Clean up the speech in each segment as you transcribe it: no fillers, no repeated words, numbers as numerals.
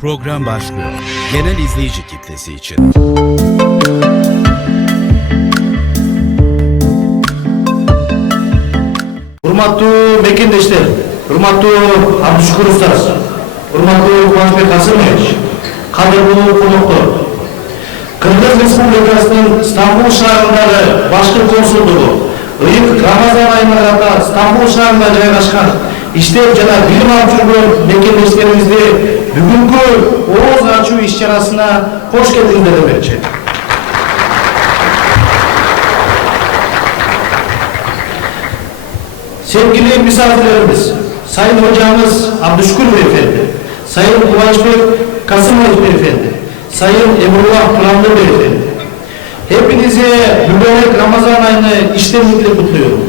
Program başlıyor. Genel izleyici kitlesi için. Hurmatlı mekенdeштер, hurmatlı Abdüşkür Ustaz, hurmatlı Kубанычбек Касымович, кадырлуу коноктор. Кыргыз Республикасынын Стамбул шаарындагы башкы консулдугу ыйык Рамазан айына карата Стамбул шаарында жайгашкан иштеп жана билим алып жүргөн мекендештерибизди бүгүнкү ооз ачуу иш-чарасына кош келдиңиздер демекчи. Sevgili misafirlerimiz, Sayın Hocamız Abdüşkür Beyefendi, Sayın Kубанычбек Касымович Beyefendi, Sayın Emrullah Turanlı Beyefendi, hepinize mübarek Ramazan ayını içtenlikle kutluyorum.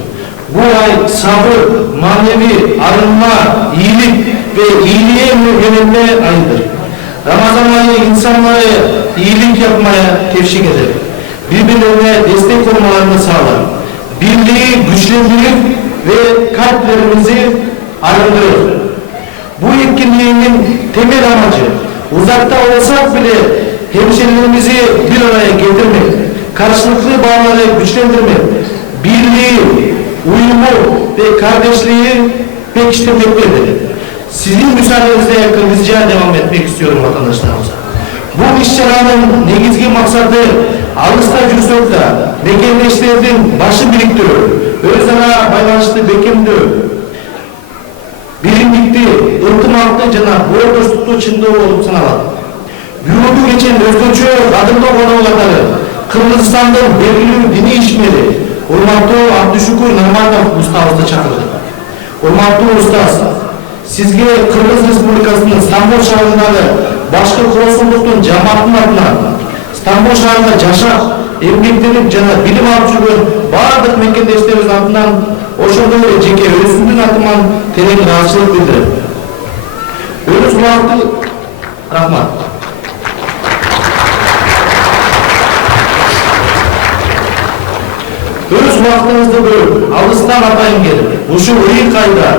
Bu ay sabır, manevi arınma, iyilik ve iyiliğe yönelme ayıdır. Ramazan ayı insanları iyilik yapmaya teşvik eder. Birbirlerine destek olmalarını sağlar. Birliği güçlendirir ve kalplerimizi arındırır. Bu etkinliğin temel amacı uzakta olsak bile hemşerilerimizi bir araya getirmek, karşılıklı bağları güçlendirmek, birliği, uyumu ve kardeşliği pekiştirmektedir. Sizin müsaadenizle Kırgızca devam etmek istiyorum vatandaşlarımıza. Bu iş-çaranın negizgi maksadı alыста жүрсөк да мекендештердин başı бириктирүү, өзара байланышты бекемдөө, биримдикти, ынтымакты жана боордоштукту чыңдоо болуп саналат. Бүгүнкү кечен өзгөчө кадырлуу коноктору Кыргызстандын белгилүү диний ишмери урматтуу Абдüşkür Нарманов устабызды чакырдык. Урматтуу устаз, сизге Кыргыз Республикасынын Стамбул шаарындагы башкы консулдуктун жамаатынын атынан Стамбул шаарында жашап, эмгектенип жана билим алып жүргөн баардык мекендештерибиз атынан ошондой эле жеке өзүмдүн атыман терең ыраазычылык билдирем. Өз убакыты рахмат. Өз убактыңызды бөлүп, алыстан атайын келип, ушул ыйык айда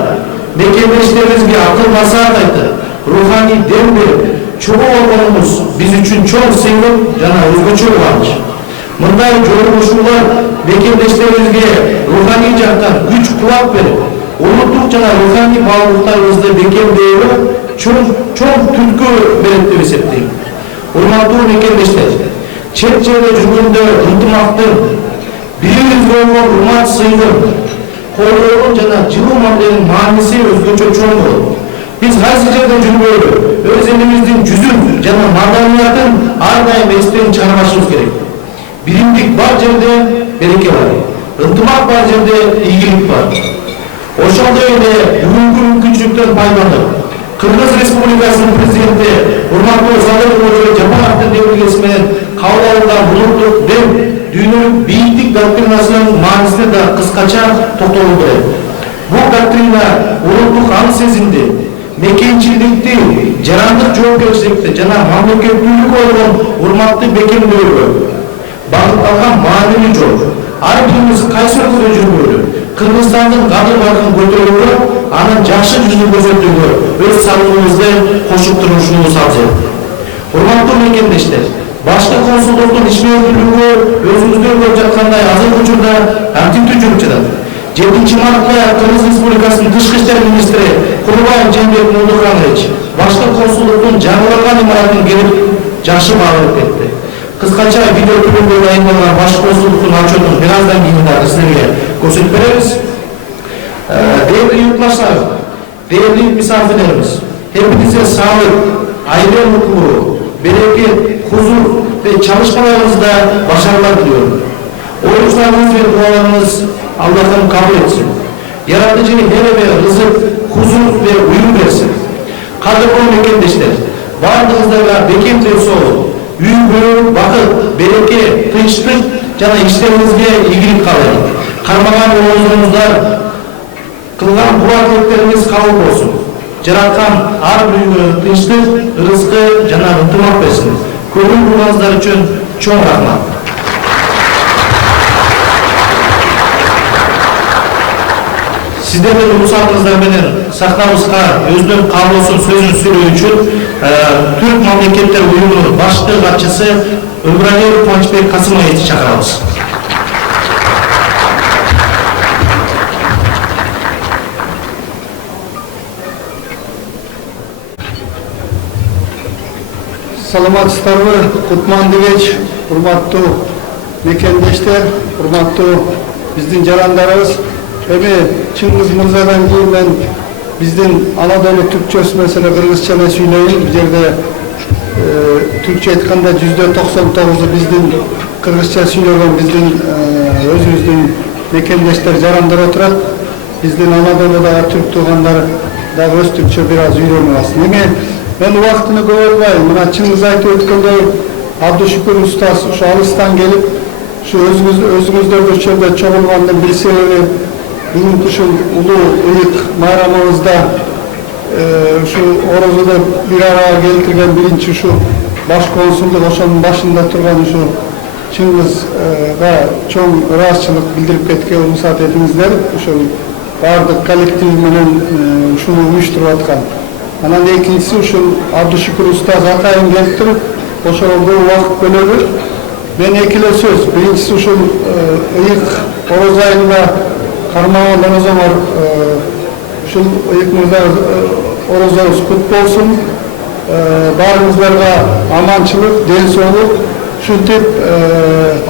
мекендештерибизге акыл насаат айтып, руханий дем берип, чогуу болгонубуз биз үчүн чоң сыйлык жана өзгөчө кубаныч. Мындай жолугушуулар мекендештерибизге руханий жактан күч кубат берип, улуттук жана руханий баалуулуктарыбызды бекемдөөгө чоң түрткү берет деп эсептейм. Урматтуу мекендештер, чет жерде жүргөндө ынтымактын, бири-бирибизге болгон урмат сыйдын, колдоонун жана жылуу мамиленин мааниси өзгөчө чоң болот. Biz kaysi жерде жүрбөйлү, өз элибиздин жүзүн жана маданиятын ар дайым эстен чыгарбашыбыз керек. Биримдик бар жерде береке бар, ынтымак бар жерде ийгилик бар. Ошондой эле бүгүнкү мүмкүнчүлүктөн пайдаланып, Кыргыз Республикасынын президенти урматтуу Садыр Жапаровдун демилгеси менен кабыл алынган улуттук дем дүйнөлүк бийиктик доктринасынын маанисине да кыскача токтолуп берет. Бул доктрина улуттук аң сезимди, мекенчиликти, жарандык жоопкерчиликти жана мамлекеттүүлүккө болгон урматты бекемдөөгө багытталган маанилүү жол. Ар бирибиз кайсы өлкөдө жүрбөйлү, Кыргызстандын кадыр-баркын көтөрүүгө, анын жакшы жүзүн көрсөтүүгө өз салымыбызды кошуп турушубуз абзел. Урматтуу мекендештер, башкы консулдуктун ишмердүүлүгү өзүңүздөр көрүп жаткандай азыркы учурда активдүү жүрүп жатат. 7 мартта Кыргыз Республикасынын тышкы иштер министри Курбаев Жээнбек Мулдуханович башкы консулдуктун жаңыланган имаратын келип жакшы баалап кетти. Кыскача видео түрүндө дайындалган башкы консулдуктун отчетун бир аздан кийин дагы силерге көрсөтүп беребиз. Değerli yurttaşlar, değerli misafirlerimiz, hepinize sağlık, aile mutluluğu, bereket, huzur ve çalışmalarınızda başarılar diliyorum. Oruçlarınız ve dualarınız Allah'ım kabul etsin. Yaratıcı her eve rızık, huzur ve uyum versin. Kadırlı mekendişler, bardığınızda bekemdesi olun. Үй-бүлө, бақыт, береке, тынчтык жана иштериңизге ийгилик каалайм. Кармаган оозуңуздар, кылган була тилектериңиз кабыл болсун. Жараткан ар bir үйгө тынчтык, рызкы жана ынтымак берсин. Көңүл бурганыңыздар үчүн чоң рахмат. Сиздердин уруксатыңыздар менен сахнабызга өзүнүн каалоосун сөзүн сүйлөө үчүн Түрк мамлекеттер уюмунун башкы катчысы Өмүралиев Кубанычбек Касымовичти чакырабыз. Саламатсыздарбы, Кутмандыгеч, урматтуу мекендештер, урматтуу биздин жарандарыбыз. Эми Чыңгыз мырзадан кийин мен биздин Анадолу түркчөсү маселе кыргызча эле сүйлөйүн. Бул жерде түркчө айтканда %99 биздин кыргызча сүйлөгөн биздин өзүбүздүн мекендештер, жарандар отурат. Биздин Анадолудагы түрк туугандар дагы өз түркчө бир аз үйрөнүп алсын. Эми мен убактыны көп албайм. Мына Чыңгыз айтып өткөндөй Абдушүкүр устаз ушу алыстан келип, ушу өзүңүздөр ошолдо чогулгандын бир себеби бүгүнкү ушул улуу ыйык майрамыбызда ушу орозодо бир арага келтирген биринчи ушу баш консулдук ошонун башында турган ушу Чыңгызга чоң ыраазычылык билдирип кеткен уруксат этиңиздер. Ошол баардык коллектив менен ушуну уюштуруп аткан. Анан экинчиси ушул Абдушүкүр устаз атайын келип туруп, ошолго убакыт бөлөлүп, мен эки эле сөз. Биринчиси ушул ыйык ороз айында кармаган орозоңор ушул ыйык мырза орозобуз кут болсун. Баарыңыздарга аманчылык, ден соолук. Ушинтип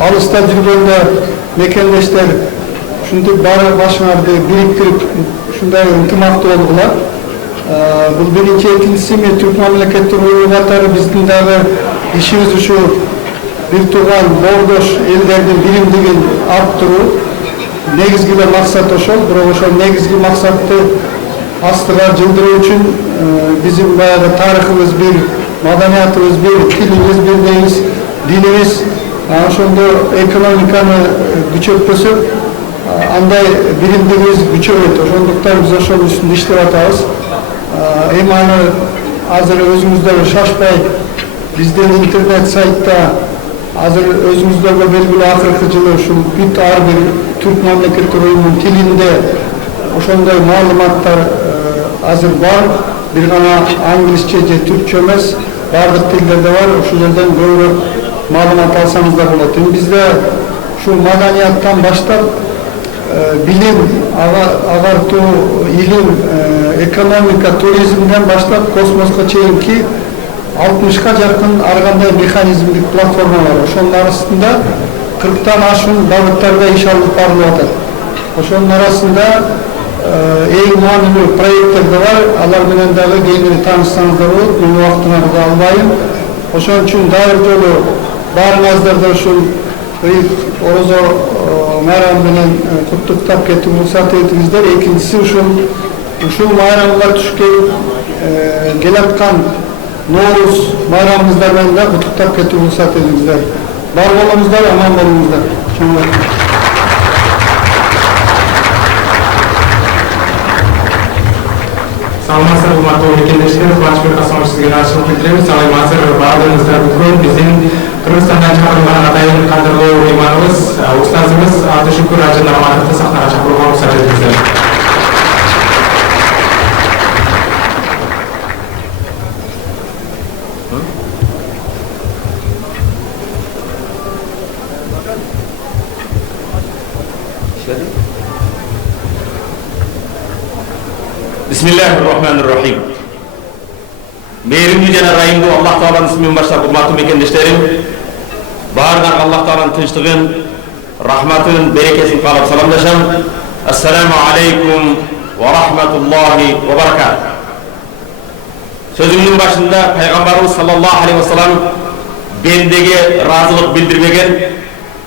алыста жүргөндө мекендештер ушинтип башыңарды бириктирип ушундай ынтымактуу болгула. Бул биринчи, экинчиси мен түрк мамлекеттер уюму катары биздин дагы ишибиз ушу бир тууган боордош элдердин биримдигин арттыруу. Негизги максат ошол, бирок ошол негизги максатты астыга жылдыруу үчүн биздин баягы тарыхыбыз бир, маданиятыбыз бир, тилибиз бир дейбиз, динибиз. Ошондо экономиканы күчөтпөсөк, андай биримдигибиз күчөбөйт. Ошондуктан биз ошол үстүндө иштеп атабыз. Эми аны азыр өзүңүздөр шашпай биздин интернет сайтта азыр өзүңүздөргө белгилүү акыркы жылы ушул бүт ар бир түрк мамлекеттер уюмунун тилинде ошондой маалыматтар азыр бар. Бир гана англисче же түркчө эмес, баардык тилдерде бар. Ушул жерден көбүрөөк маалымат алсаңыздар болот. Эми бизде ушул маданияттан баштап билим, агартуу, илим, экономика, туризмден баштап космоско чейинки 60га жакын ар кандай механизмдик платформа бар. Ошонун арасында 40тан ашуун багыттарда иш алып барылып атат. Ошонун арасында эң маанилүү проекттер да бар. Алар менен дагы кийин таанышсаңыздар болот. Мен убактыңызды албайм. Ошон үчүн дайыр жолу баарыңыздарда ушул ыйык орозо майрамы менен куттуктап кетип уруксат этиңиздер. Экинчиси ушул майрамга түшкөн келаткан Норуз майрамыңыздар менен да куттуктап кетип уруксат этиңиздер. Бар болуңуздар, аман болуңуздар. Саламатсыздар, урматтуу мекендештер, Кубанычбек Касымович сизге ыраазычылык билдиребиз. Ал эми азыр баардыгыңыздар бүткүл биздин Кыргызстандан чакырылган атайын кадырлуу мейманыбыз, устазыбыз Абдушүкүр Ажы Нарматовду сахнага чакырууга уруксат этиңиздер. Bismillahirrahmanirrahim. Meyrimli jana rayımdуу Allah Taala'nın isminden başlap urmаттуу mekendештерим, баарыңарга Allah Taala'nын тынчтыгын, рахматын, берекесин каалап саламдашам. Ассаламу алейкум ва рахматуллахи ва баракат. Сөзүмдүн башында пайгамбарыбыз саллаллаху алейхи ва салlam бендеге разылык билдирбеген,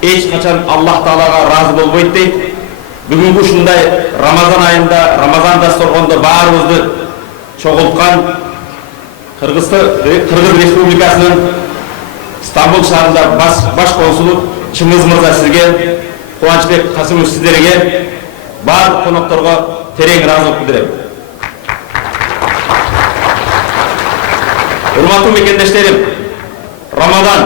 эч качан Allah Taala'га разы болбойт дейт. Бүгүнкү ушундай Рамазан айында, Рамазан дасторконунда баарыбызды чогулткан Кыргыз Республикасынын Стамбул шаарында баш консулу Чыңгыз мырза сизге, Кубанычбек Касымович сиздерге, баардык конокторго терең ыраазылык билдирем. Урматтуу мекендештерим, Рамадан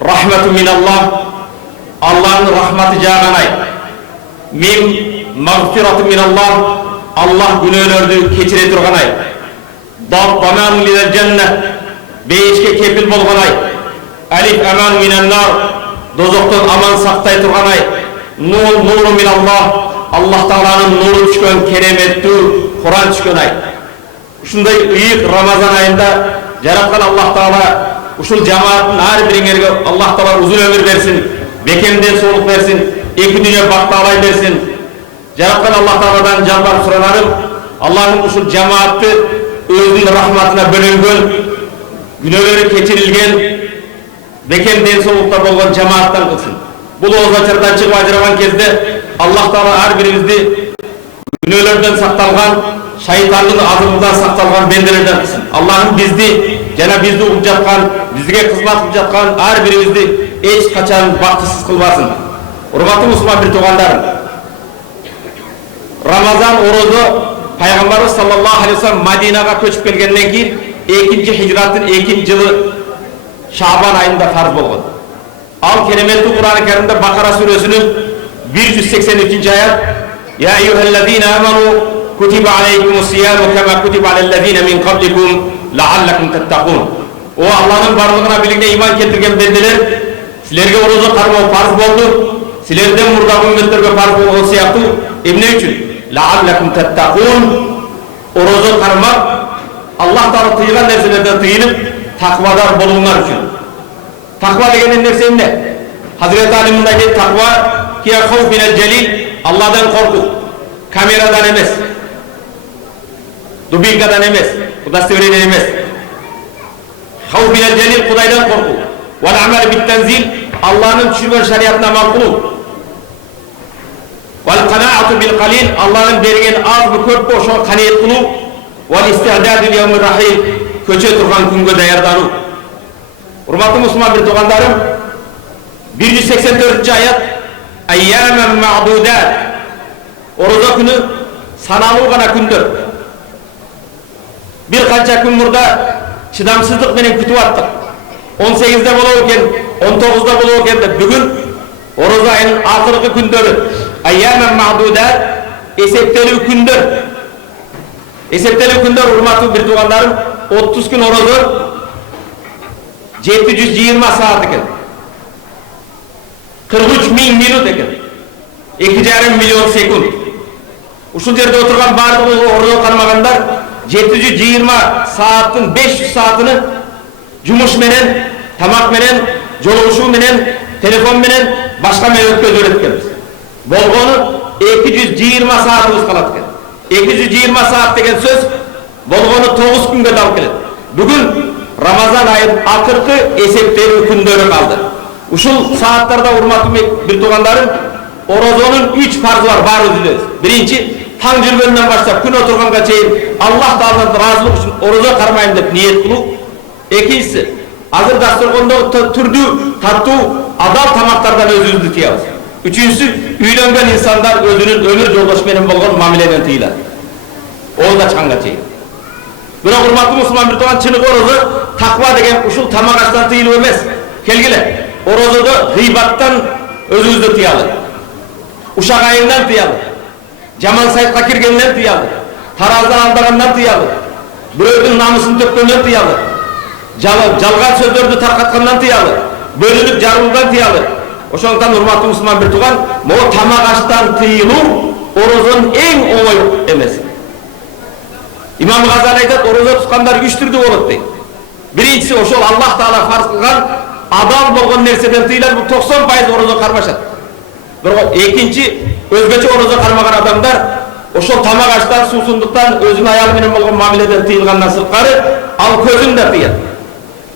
рахмату миналлах, Allah'ın rahmeti jağan ay. Mim mağfiratı minallah, Allah günöylörді keçire turgan ay. Daman minel cennet, beyişke kepil bolgan ay. Alif aman minennar, dozoktan aman saktay turgan ay. Nuru minallah, Allah Taala'nın nuru düşkön, keremetli Kur'an düşkön ay. Uşunday ıyık Ramazan ayında yaratkan Allah Taala uşul cemaatin her biringerge Allah Taala uzun ömür versin, bekemden soluk versin, iki dünya baktağalay versin. Yaratkan Allah Taala'dan canlar soranarım, Allah'ın uşul cemaati özünün rahmatına bölüngön, günöleri keçirilgen, bekemden solukta bolgan cemaattan kılsın. Bu ozaçardan çıkıp ajıragan kezde Allah Taala her birimizni günölerden saktalgan, şeytanın azımından saktalgan bendelerden kılsın. Allah'ın bizdi, jana bizdi uğup жатқан, bizge kızmat kılıp жатқан her birimizni hiç kaçan baktısız kılmasın. Urmatlı Müslüman bir tuğandarım. Ramazan orozu Peygamberimiz sallallahu aleyhi ve sellem Madinaga köçüp kelgenden keyin 2. hicratın 2. yılı Şaban ayında farz bolgan. Al keremetli Kur'an-ı Kerim'de Bakara suresinin 183. ayet Ya eyyühellezine amanu kutiba aleykumus-siyamu kema kutiba alellezine min qablikum la'allakum tettakun. O Allah'ın varlığına birlikte iman getirgen bendeler sizlerge orozu karmao farz boldu. Sizlerden murda ümmetlerge farz bolgan siyahtı emne üçün? La'allakum tettakun. Orozu karmak Allah Taala tıyılan nerselerden tıyılıp takvadar bolunlar üçün. Takva degenen nerse ne? Hazreti Ali'nin takva kiya havf minel celil, Allah'dan korku. Kameradan emez. Dubinkadan emez. Kudastivre'den emez. Havf minel celil Kudaydan korku. Vel amel bit tenzil, Allah'ın düşürgen şeriatına makbul. Vel kanaatu bil qalil, Allah'ın bergen az mı köp bu şo kaniyet kulu. Vel istidadu li yevmir rahil, köçe turgan kunga dayardanu. Hurmatlı Müslüman bir tuğandarım, 184. ayet Eyyamen ma'dudat. Oroza günü sanalı gana kündür. Bir kança gün burada çıdamsızlık menen kütüp attık. 18'de bolowken, 19'da bolowken de bugün oroza ayının ahırkı kündörü. Eyyamen ma'dudat, esepteli kündür. Esepteli kündür hurmatlı bir tuğandarım, 30 gün orozu 720 saat eken. 43 bin minut eken. 2,5 milyon sekund. Uşul yerde oturgan bardığımız orada kalmaganlar 720 saatin 500 saatini jumuş menen, tamak menen, joluguşuu menen, telefon menen, başka menen ötközür etkeniz. Bolgonu 220 saatimiz kalat eken. 220 saat degen söz bolgonu 9 günge dal kelet. Bugün Ramazan ayının akırkı esepleri kündörü kaldı. Uşul saatlarda hurmatlı bir tuğandarım, orozonun 3 farzı var, bar özüleriz. Birinci, tan жүргөндөн başlap gün oturganга çeyin Allah Taala'dan razılık için orozo karmayın dep niyet kılıp. İkincisi, hazır dasturgonda türdü, tattуу, adal tamaklardan özünüzdü tiyabız. Üçüncüsü, üylöngen insanlar özünün ömür joldoşu menen bolgon mamileden tıyılar. O da çanga çeyin. Buna hurmatlı Müslüman bir tuğan çınık orozu takva degen uşul tamak açtan tıyılı emez. Kelgile, orozu da gıybattan özünüzdü tiyalı. Uşak ayından tiyalı. Jaman saytqa kirgenden tiyalı. Tarazdan aldagandan tiyalı. Böldün namusunu tökkөндөн tiyalı. Jalgan sözdörдү tarkatkandan tiyalı. Bölünüp jarılgan tiyalı. Oşoňdan hurmatly Müslüman bir tuğan, mo tamak açtan tıyılı orozun en oňoy emes. İmam Gazali aytat, orozo tutkanlar 3 türlü bolot deyt. Birincisi oşol Allah Taala farz kılgan adal bolgon nerseden tıyılar, bu 90% orozo karmaşat. Ekinci, özgöçe orozo karmagan adamlar oşol tamak açtan, susunduktan, özün ayалы menen bolgon mamileden tıyılgandan sırtkary al közün de tıyat.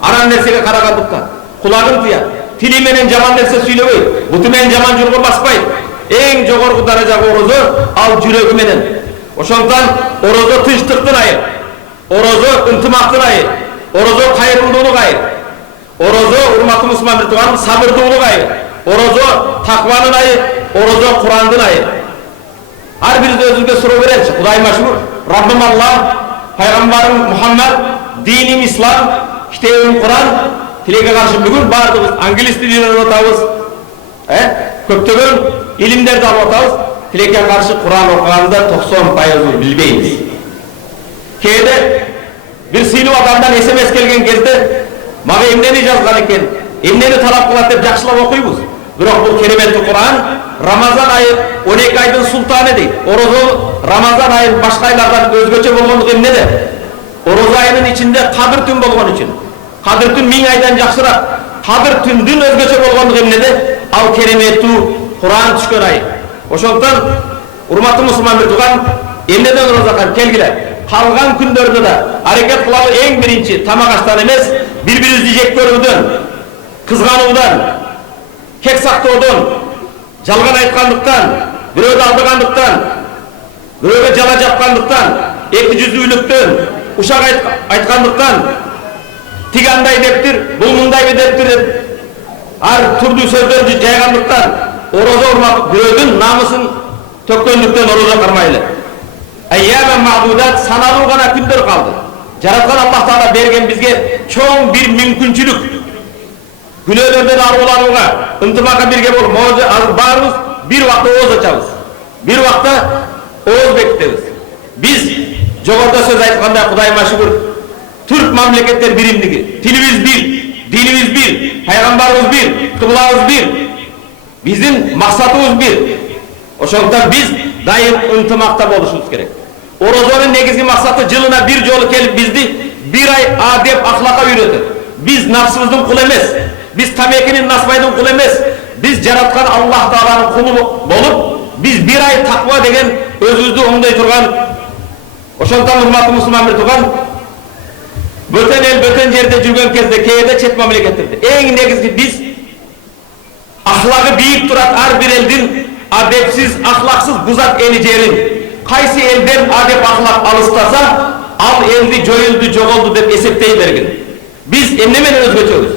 Aran nersege karagandыкtan, kulagın tıyat. Tili menen jaman nerse süйлöbөйт, butu menen jaman jurgo baspayt. Eng jogorgu darajaga orozo al jürögü menen. Oşondan orozo tınçtıktın ayı, orozo ıntımaktın ayı, orozo kayırıldığılık ayı, orozo hurmatlı Müslüman bir tuğanın sabırdığılık ayı, orozo takvanın ayı, orozo Kur'an'dın ayı. Her birisi özünde soru verençi, Kuday maşhur, Rabbim Allah, Peygamberim Muhammed, dinim İslam, kitabım Kur'an, tilege karşı bugün bardığımız, İngiliz dilini anlatağız, köptөгөн ilimlerdi anlatağız, тилекке каршы Кур'ан окуганда 90% билбейбиз. Кээде бир сыйлуу адамдан SMS келген кезде мага эмнени жазган экен, эмнени талап кылат деп жакшылап окуйбуз. Бирок бул кереметтүү Кур'ан Рамазан айы 12 айдын султаны дейт. Орозо Рамазан айы башка айлардан өзгөчө болгондугу эмнеде? Орозо айынын ичинде Кадыр түн болгон үчүн. Кадыр түн 1000 айдан жакшыраак. Кадыр түндүн өзгөчө болгондугу эмнеде? Ал кереметтүү Кур'ан түшкөн ай. Ошондон урматтуу мусулман бир тууган, эмнеден оразакан келгиле. Калган күндөрдө да аракет кылалы эң биринчи тамак аштан эмес, бири-бирибизди жек көрүүдөн, кызгануудан, кек сактоодон, жалган айткандыктан, бирөөдү алдагандыктан, бирөөгө жала жапкандыктан, эки жүздүүлүктөн, ушак айткандыктан, тиги андай дептир, бул мындай дептир деп ар турдуу сөздөрдү жайгандыктан орозо урмак бирөөдүн намысын төккөндүктөн орозо кармайлы. Ayyaman ma'dudat, sanalуу гана күндөр калды. Жараткан Аллах Таала берген бизге чоң бир мүмкүнчүлүк. Күнөөлөрдөн арылууга, ынтымакка бирге болуп, азыр баарыбыз бир убакта ооз ачабыз. Бир убакта ооз бекитебиз. Биз жогоруда сөз айткандай Кудайыма шүгүр, түрк мамлекеттер биримдиги, тилибиз бир, динибиз бир, пайгамбарыбыз бир, кыблабыз бир. Биздин максатыбыз бир. Ошондуктан биз дайым ынтымакта болушубуз керек. Орозонун негизги максаты жылына бир жолу келип бизди бир ай адеп ахлакка үйрөтөт. Биз нафсыбыздын кулу эмес, биз тамекинин насбайдын кулу эмес, биз жараткан Аллах Тааланын кулу болуп, биз бир ай таква деген өзүбүздү оңдой турган. Ошондон урматтуу мусулман бир тууган, бөтөн эл бөтөн жерде жүргөн кезде кээде чет мамлекеттерде эң негизги биз ахлагы бийик турат ар бир элдин адепсиз, ахлаксыз бузак эли жерин. Кайсы элден адеп ахлак алыстаса, ал элди жоюлду, жоголду деп эсептей берген. Биз эмне менен өзгөчөбүз?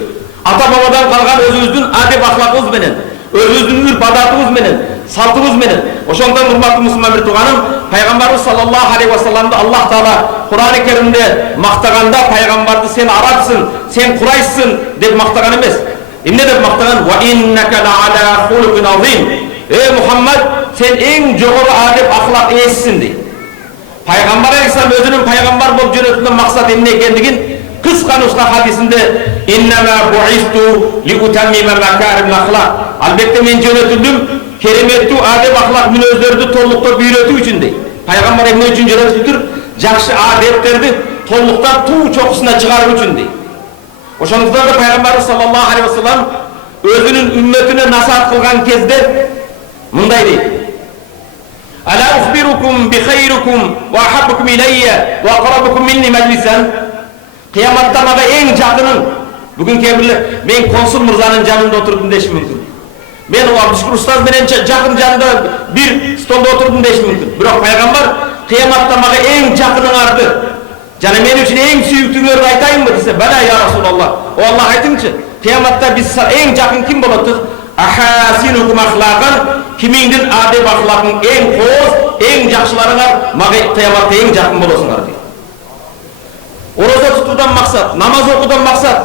Ата бабадан калган өзүбүздүн адеп ахлакыбыз менен, өзүбүздүн үрп адатыбыз менен, салтыбыз менен. Ошондон урматтуу мусулман бир тууганым, пайгамбарыбыз саллаллаху алейхи ва салламды Аллах Таала Кур'ан-ы Керимде мактаганда пайгамбарды сен арабсың, сен курайшсың деп мактаган эмес. Эмне деп мактаган? Ва иннака ла хулукин азим. Muhammed, sen en jogorу adep ahlak eğisisin deydi. Peygamber Aleyhisselam özünün peygamber bolup jönötünden maksat emne ekendigin kıska nuska hadisinde innema bu'istu li utammima makarimul ahlak. Albatta men jönötüldüm keremettүү adep ahlak münözlөрдү толуктап үйрөтүү үчүн дейт. Пайгамбар эмне үчүн жөнөтүлүптүр? Жакшы адептерди толуктап туу чокусуна чыгаруу үчүн дейт. Ошондуктан да Пайгамбарыбыз саллаллаху алейхи ва саллам өзүнүн үммөтүнө насаат кылган кезде мындай дейт. Ала ухбирукум би хайрукум ва ахаббукум илайя ва акрабукум минни маджлисан. Кыяматта мага эң жакынын, бүгүн кээ мен консул мырзанын жанында отурдум деши мүмкүн. Мен Абдушкур устаз менен жакын жанында бир столдо отурдум деши мүмкүн. Бирок пайгамбар кыяматта мага эң жакынын арды. Жана мен үчүн эң сүйүктүүңөрдү айтайынбы десе, бала я Расулаллах. О Аллах айтыңчы, кыяматта биз эң жакын ким болот? Ahasinukum ahlaqan, kimingdin adep ahlakın en koz, en jakşılarına mağayet kıyamatda en jakın bolosунар deydi. Oroza tutudan maksat, namaz okudan maksat,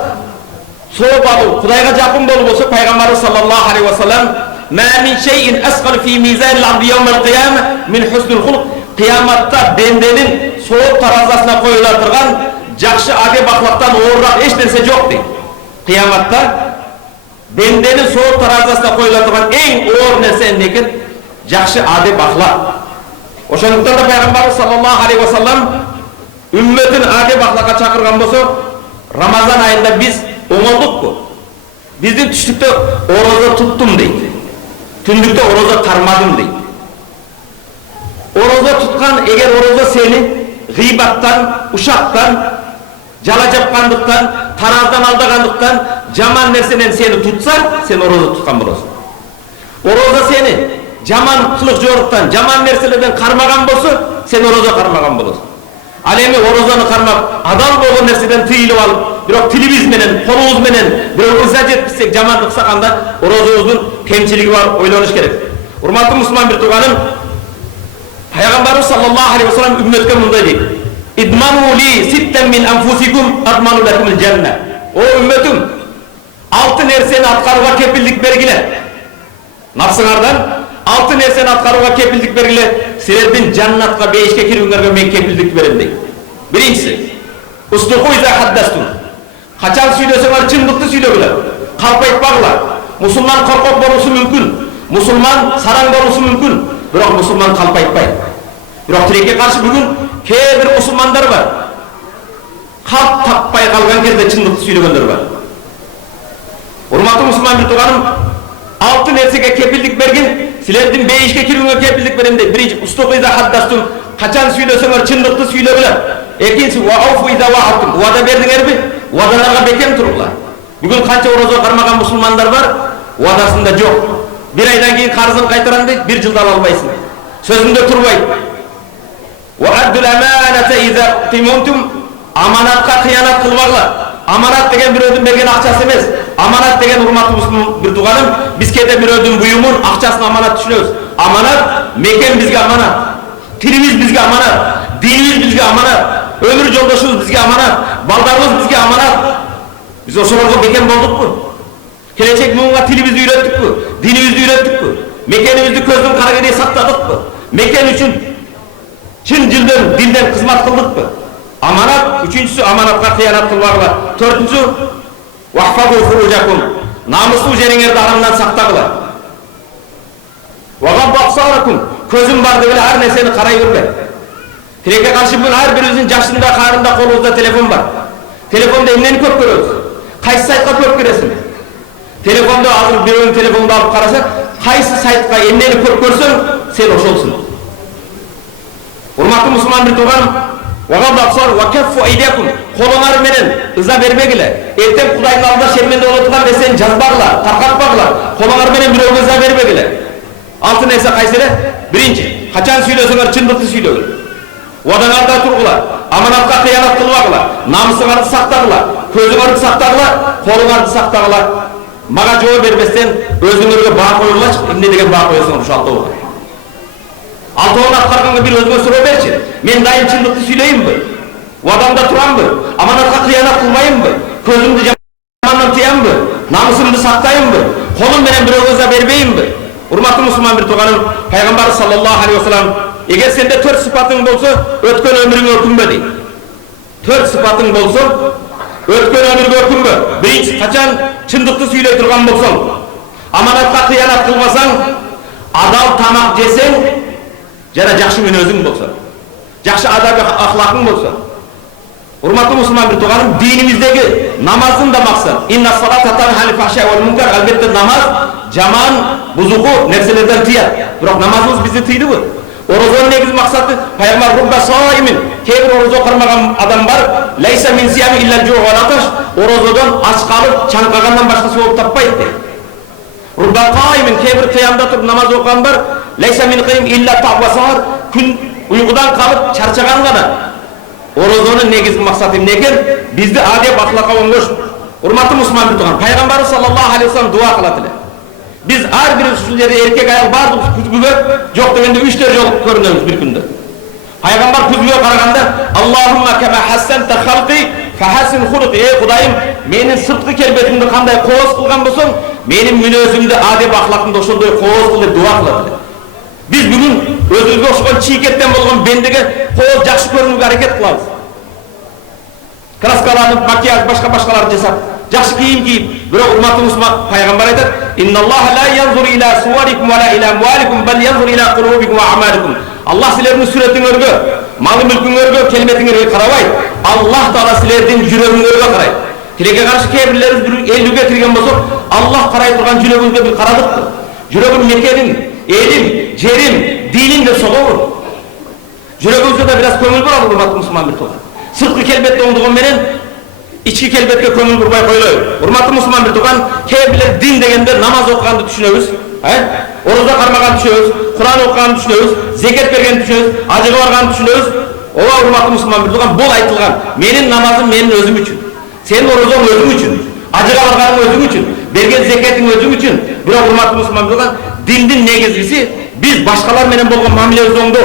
soğuk alу, Kudayga jakın bolu bolsa Peygamberimiz sallallahu aleyhi ve sellem "Ma min şeyin asqal fi mizanil abdi yawmal qiyamah min husnul hulq." Kıyamatda bendenin soğuk tarazasına koyulatırgan jakşı adep ahlaktan oğurrak hiç nerse yok deydi. Kıyamatda bendenin soğuk tarazasına koyulatırgan en oğur nerse neken jakşı adep ahlak. Oşonuktan da Peygamberimiz sallallahu aleyhi ve sellem ümmetin adep ahlaka çakırgan bolsa Ramazan ayında biz oңолдukku. Bizdin түштүктө oroza tuttum deydi. Түндүктө oroza tarmadım deydi. Oroza tutkan, eğer oroza seni gıybattan, uşaktan, jala japkandыктан, tarazdan aldagandыктан, jaman nersenen seni tutsa, sen oroza tutkan bolosун. Oroza seni jaman kılık joruktan, jaman nerselerden karmagan bolsa, sen oroza karmagan bolosун. Al endi orozаны karmap, adal болгон нерседен тыйылып алып, бирок тилибиз менен, колубуз менен бирок ыза жеткизсек, жамандык саканда орозобуздун кемчилиги бар, ойлонуш керек. Урматтуу мусулман бир тууганым, Пайгамбарыбыз саллаллаху алейхи ва саллям үммөткө мындай дейт: "Идману ли ситтан мин анфусикум адману лакумул жанна." О үммөтүм, 6 нерсени аткарууга кепилдик бергиле. Напсыңардан 6 nerseni atkaruga kepildik bergile, sizlerden cennatga beyişke kirүүңөргө men kepildik berem deydi. Birincisi, usduqu iza haddastum. Kaçan söylesеңер чындыкты сөйлөгүлөр. Kalpaytpagılar. Musulman korkop boluşu mümkün. Musulman sarang boluşu mümkün. Bирок musulman kalpaytpayt. Bирок тилекке каршы бүгүн кээ бир musulmanдар бар. Kalp tapпай калган кезде чындыкты сөйлөгөндөр бар. Урматтуу musulman bir тууганым, 6 нерсеге кепилдик берген, силердин бейишке кирүүңөргө кепилдик берем дейт. Биринчи, устуqu iza haddastum. Kaçan söylesеңер чындыкты сөйлөгүлөр. Экинчи, wa'afu iza wa'adtum. Вада бердиңерби? Вадаларга бекем туруңлар. Бүгүн канча орозо кармаган musulmanдар бар, вадасында жок. Bir aydan keyin karzын кайтарам дейт, 1 жылда ала албайсың. Сөзүндө турбайт. Wa'addul amanata iza timuntum. Amanatка кыянат кылбагыла. Amanat деген бирөөдүн берген акчасы эмес. Amanat деген урматтуу мусулман bir тууганым, биз кээде бирөөдүн буюмун, акчасын аманат түшүнөбүз. Amanat мекен бизге аманат. Тилибиз бизге аманат. Динибиз бизге аманат. Өмүр жолдошубуз бизге аманат. Балдарыбыз бизге аманат. Биз ошолорго бекем болдукпу? Келечек муңга тилибизди үйрөттүкпү? Динибизди үйрөттүкпү? Мекенибизди көздүн карагедей сактадыкпы? Мекен үчүн чын жылдан динден кызмат кылдыкпы? Amanat, üçüncüsü amanatga kıyanat kılbagıla. Dördüncüsü, wahfazu furujakum. Namuslu jeriңерди haramdan saktagıla. Wagabbu absarakum. Közüm bar degile her nerseni karay görme. Tirekке karşı bugün her birimizin yaşında, karnında, kolumuzda telefon var. Telefonda emneni köp görüyoruz. Kaysı saytga köp giresin? Telefonda hazır birinin telefonunu alıp karasak, kaysı saytga emneni köp görsen, sen oşolsun. Urmatlı musulman bir tuğanım, Wagabbu absar wa kaffu aydiyakum. Kolunlar menen ıza bermegile. Ertem Kudayın aldında şermende oturgan neseni жазбагыла, tarqatpagıla. Kolunlar menen biröөгө ıza bermegile. Altı neyse kaysere? Birinci, kaçan söylesеңер чындыкты сөйлөгүлөр. Вадаңарда тургула, аманатка кыянат кылбагыла, намысыңарды сактагыла, көзүңөрдү сактагыла, колуңарды сактагыла. Мага жооп бербестен өзүңөргө баа коюлачы, эмне деген баа коесуңар ушу алтоого. Алтоого аткарганга бир өзүңө суроо берчи. Мен дайым чындыкты сүйлөйүнбү? Вадамда турамбы? Аманатка кыянат кылбайымбы? Көзүмдү жамандан тыямбы? Намысымды сактайымбы? Колум менен бирөөгө ыза бербейимби? Урматтуу мусулман bir тууганым, пайгамбар саллаллаху алейхи вассалам, эгер сенде 4 сыпатың болсо, өткөн өмүрүңө өкүнбө дейт. 4 сыпатың болсо, өткөн өмүргө өкүнбө. Биринчи, качан чындыкты сүйлөй турган болсоң, аманатка кыянат кылбасаң, адал тамак жесең, жана жакшы мүнөзүң болсо, жакшы адабы ахлакың болсо. Урматтуу мусулман bir тууганым, динибиздеги намаздын да максат. Инна салата танха анил фахшаи вал мункар. Албетте намаз жаман, бузуку нерселерден тыят. Бирок намазыбыз бизди тыйдыбы? Орозонун негизи максаты, пайгамбар рубба саимин, кээ бир орозо кармаган адам бар, лайса мин сиями илля жуу ва аташ, орозодон ач калып, чаңкагандан башка сооп таппайт дейт. Рубба каимин, кээ бир кыямда туруп намаз окуган бар, лайса мин кыйм илля табасар, күн уйкудан калып чарчаган гана. Орозонун негизги максаты эмне экен? Бизди адеп ахлакка оңгош. Урматтуу мусулман bir тууган, пайгамбар саллаллаху алейхи вассалам дуа кылат эле. Biz her bir sözleri erkek ayol bardık kütübüge yok degende 3 жолу көрүнөбүз bir күндө. Пайгамбар күтүбүгө караганда Аллахумма кама хассанта халqi фахасин хулqi. Ey Кудайым, менин сырткы келбетимди кандай кооз кылган болсоң, менин мүнөзүмдү адеп ахлакымды ошондой кооз кыл деп дуа кылат эле. Biz бүгүн өзүбүзгө окшогон чийкеттен болгон бендеге кооз жакшы көрүнүүгө аракет кылабыз. Краскаланып, макияж башкаларды жасап, жакшы кийим кийип, бирок урматтуу мусулман пайгамбар айтат: "Инналлаха ла янзуру иля суварикум ва ла иля амваликум, бал янзуру иля кулубикум ва амаликум." Аллах силердин сүрөтүңөргө, малы мүлкүңөргө, келбетиңерге карабайт. Аллах таала силердин жүрөгүңөргө карайт. Тилекке каршы кээ бирлерибиз бир элүүгө кирген болсок, Аллах карай турган жүрөгүбүздө бир карадыкпы? Жүрөгүм мекеним, элим, жерим, диним деп согобу? Жүрөгүбүздө да бир аз көңүл бурабы урматтуу мусулман bir тууган. Сырткы келбетте оңдугон менен içki kelbetke kömül burmay koyulayım. Urmatlı Müslüman bir tuğan, keybiler din degende namaz okugandı düşünüyoruz. Oruza karmagan düşünüyoruz, Kur'an okugan düşünüyoruz, zeket bergen düşünüyoruz, acıga vargan düşünüyoruz. Ola urmatlı Müslüman bir tuğan, bol aytılgan. Menin namazım menin özüm üçün. Senin oruzun özüm üçün. Acıga varganın özüm üçün. Bergen zeketin özüm üçün. Bir urmatlı Müslüman bir tuğan, dindin negizgisi, biz başkalar menen bolgan mamilemiz oңdu.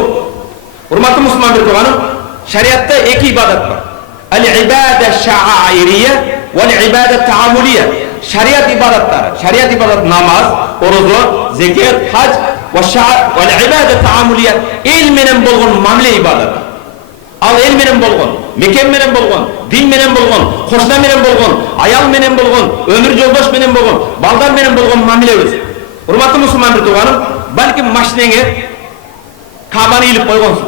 Urmatlı Müslüman bir tuğanım, şariatta iki ibadet var. El-ibade şairiye vel-ibade taamuliye. Şariat ibadetleri, şariat ibadet namaz, oruç, zekat, hac Wal ibadet ta'amuliyat. El menen bolgon mamle ibadat. Al el menen bolgon, meken menen bolgon, din menen bolgon, koşna menen bolgon, ayal menen bolgon, ömür joldoş menen bolgon, balдар menen bolgon mamilebиз. Урматтуу мусулмандар туганым, балким машинеңе Kabаны ilip koygonsun.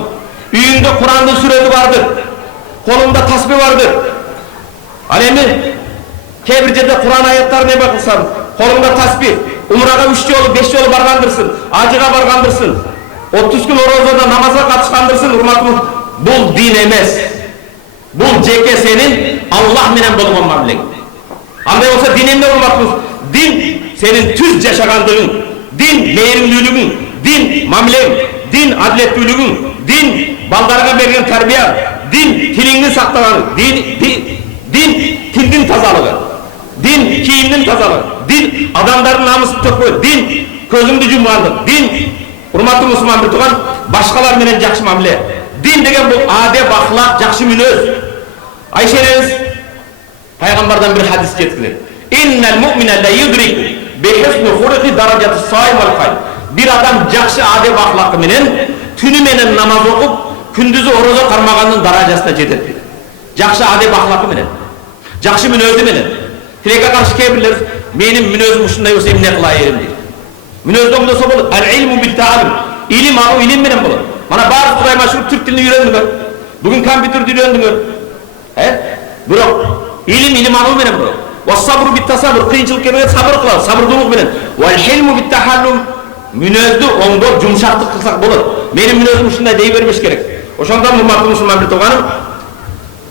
Үйүңдө Kur'андын сүрөтү бардыр. Колуңда таспih бардыр. Ал эми кээ бир жерде Kur'ан аяттарын эме кылсаң, колуңда таспih, умрага 3 жолу, 5 жолу баргандырсың, ажыга баргандырсың, 30 күн орозодо намазга катышкандырсың, урматтуу, бул дин эмес. Бул жеке сенин Аллах менен болгон мамилең. Андай болсо дин эмне урматтуу? Дин senin tüz yaşagandığın, din meyrimlülüğün, din mamilең, din adaletlülüğün, din baldarga bergen tarbiya, din tilingni saklagan, din tildin tazalığı, din kiyimnin tazalığı, din adamların namusun tökpö, din közüңdü jumgandыk, din urmattуу musulman bir tugan başkalar menen jakşı mamile. Din degen bu adep, ahlak, jakşı münöz. Ayşe enemiz Peygamberden bir hadis жеткиler. İnnel mu'mine la yudrik Behesni huriki darajatı saim al kayb. Bir adam jakşı adep ahlakı menen, tünü menen namaz okup, kündüzü oroza karmaganın darajasına jetet. Jakşı adep ahlakı menen, jakşı münözü menen. Tilekке karşı kebirler, menin münözüm uşunday olsa emne kılayırım deyir. Münözü olsa bolur. Al ilmu bil ta'alim. İlim alı ilim menen bolur. Mana bazı Kuday maşhur Türk dilini öğrendiler. Bugün kompütür öğrendiler. Bırak, ilim alı menen bolur. Sabru bit tasabur, kıyınçılık gelmeden sabır kılar, sabırlılık bilen. Vel hilmu bit tahallum, münözdü oңдоп jumşaklık kılsak bolur. Benim münözüm uşunday dey bermеш керек. Oşondan hurmattуу musulman bir tuğanım,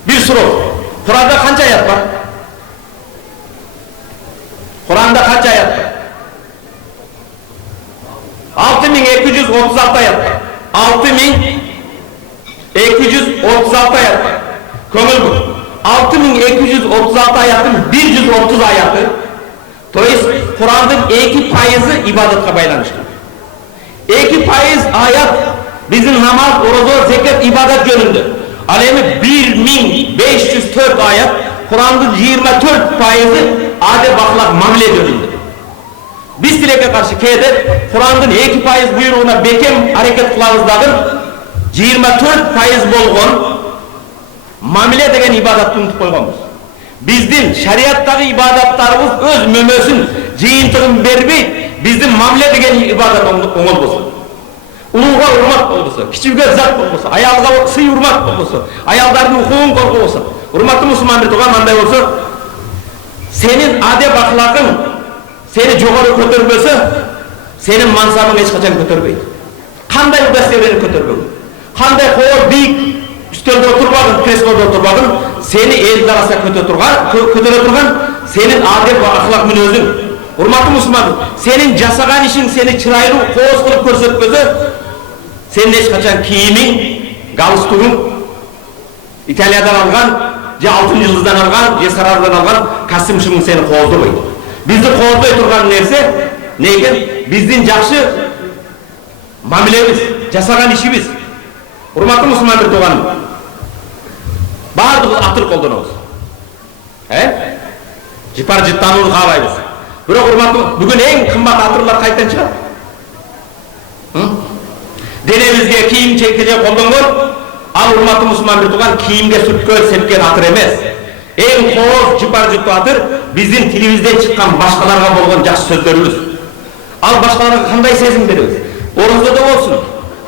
bir soru. Kur'anda kança ayat var? Kur'anda kança ayat var? 6236 ayat var. 6236 ayat var. Köngül bu. 6236 ayatın 130 ayatı, to есть Kur'an'ın 2% ibadetle baylanmıştır. 2% ayat bizim namaz, oruç, zekat, ibadet yönünde. Alemi 1504 ayat Kur'an'ın 24% adep, ahlak, mamile yönünde. Biz tilekке karşı keyde Kur'an'ın 2% buyruğuna bekem hareket kılavuzların 24% bolgon mamile degen ibadatты unutup koyganбыз. Bizdin şariattagı ibadatlarımız öz mömösün, jıyıntыгын berбей, bizdin mamile degen ibadat oңol bolsun. Uluğa urmat bolsa, kiçiге zat bolsa, ayalga sый urmat bolsa, ayaldардын укугун korku bolsa, urmattуу musulman bir tugan mандай bolsa, senin adep ahlakın seni jogorу көтөрбөсө, senin mansabың eç kaçan көтөрбөйт. Kандай udastevrini көтөрбөгөн, kандай koo biyik üstelde oturbagın, kresloda oturbagın, seni el arasına kötüre turgan, senin adep ve ahlak münözün. Urmattуу musulman, senin jasagan işin seni çıraylı koğuz kılıp körsetpösö, senin eç kaçan kiyimin, galstuğun, İtalya'dan algan, ya Altın Yıldız'dan algan, ya Sarar'dan algan, kasımşımın seni koğuzdu koydu. Bizdi koğuzda turgan nerse, neyken? Bizdin jakşı mamilemiz, jasagan işimiz. Urmattуу musulman bir tuğanım. Bardығы атыр қолданамыз. Жипар життануын қалайбыз. Бірақ урматтуу, бүгін ең қымбат атырлар қайттан шығады? Денемізге киім чекеже қолданған, ал урматтуу мұсылман бір туған киімге сүрткен, сепкен атыр емес. Ең қоғыз жипар житту атыр біздің телевизден шыққан башқаларға болған жақсы сөздеріміз. Ал башқаларға қандай сезім береміз? Оразада болсын.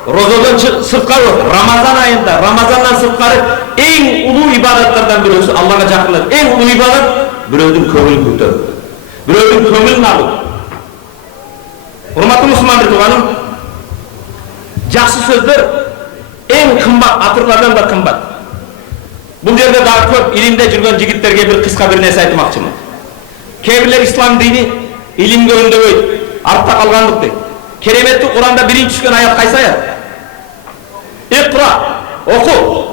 Rozodan sırtkarı, Ramazan ayında, Ramazandan sırtkarı en ulu ibadetlerden birisi, Allah'a jakınlar. En ulu ibadet, bireudun köngülün kötörüp, bireudun köngülün alıp. Urmattуу musulman bir tuğanım, jakşı sözler en kımbat, atırlardan da kımbat. Bu yerde daha köp ilimde жүрген jigitlerge bir kıska bir nesi aytmakçımın. Kebirler İslam dini ilimge öndöböйт, artta kalgandık deydi. Keremetli Kur'an'da birinci düşken ayat kaysa ayat. İkra, oku.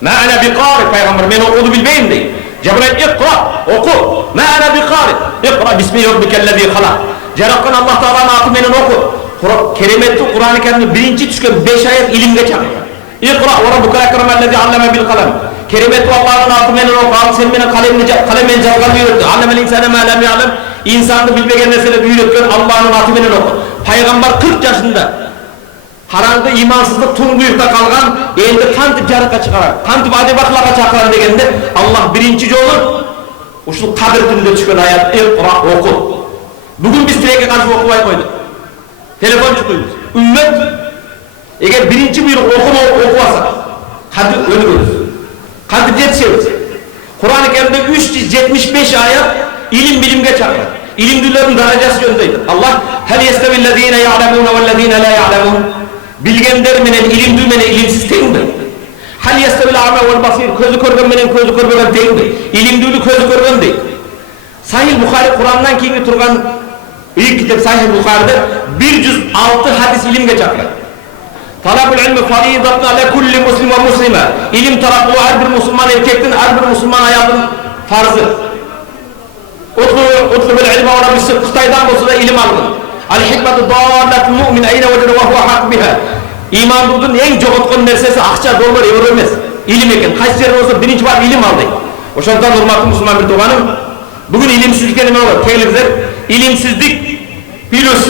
Ma ana biqari, Peygamber men okudu bilbeyim deyim. Cebrail ikra, oku. Ma ana biqari. İkra bismi rabbikellezî halak. Yaratkan Allah Teala'nın atı menen oku. Keremetli Kur'an-ı Kerim'de birinci düşken 5 ayet ilimge çağırıyor. İkra ve rabbukal ekremellezî alleme bil kalem. Keremetli Allah'ın atı menen oku. Al sen menen kalemen jalgan buyurdu. Allemel insane ma lem ya'lem. İnsanı bilmegen nesele büyütken Allah'ın atı menen oku. Пайgambar 40 yaşında қараңғы имансыздық тұңғиықта қалған елді қантып жарыққа шығарар, қантып адеп ақылға шақырар дегенде Аллах бірінші жолы ушул қадір түнінде түскен аят Иқра оқы. Бүгін біз тіреке қарсы оқымай қойдық. Телефон жүктейміз. Үммет егер бірінші бұйрық оқып алсақ, қантып өнігеміз, қантып жетішеміз. Құран-ы Кәрімде 375 аят илим билимге шақырады. İlimlilerin darajası yönündeydi. Allah hel yestevillezine ya'lemune vellezine la ya'lemun. Bilgenler menen ilimli menen ilimsiz tengdir. Hel yestevil a'ma vel basir. Közü körgen menen közü körgen tengdir. İlimli közü körgen değil. Sahih Bukhari Kur'an'dan keyingi turgan ilk kitap Sahih Bukhari'de 106 hadis ilimge çakırır. Talabul ilmi faridatun ala kulli muslim ve muslime. İlim talabı her bir Müslüman erkektin, her bir Müslüman ayağının farzı. Utlubul ilmi ve Rabbi Kıtay'dan olsa da ilim alın. Al-hikmetu dâllatul mu'min eyne vecede ve huve hak biha. İman dudun en joğutkun nersesi akça dolar euro emez. İlim eken. Kaç yer olsa birinci var ilim aldı. Oşandan hurmatlı Müslüman bir tuğanım. Bugün ilimsizlikte ne olur? Teğilimizler. İlimsizlik, pilus,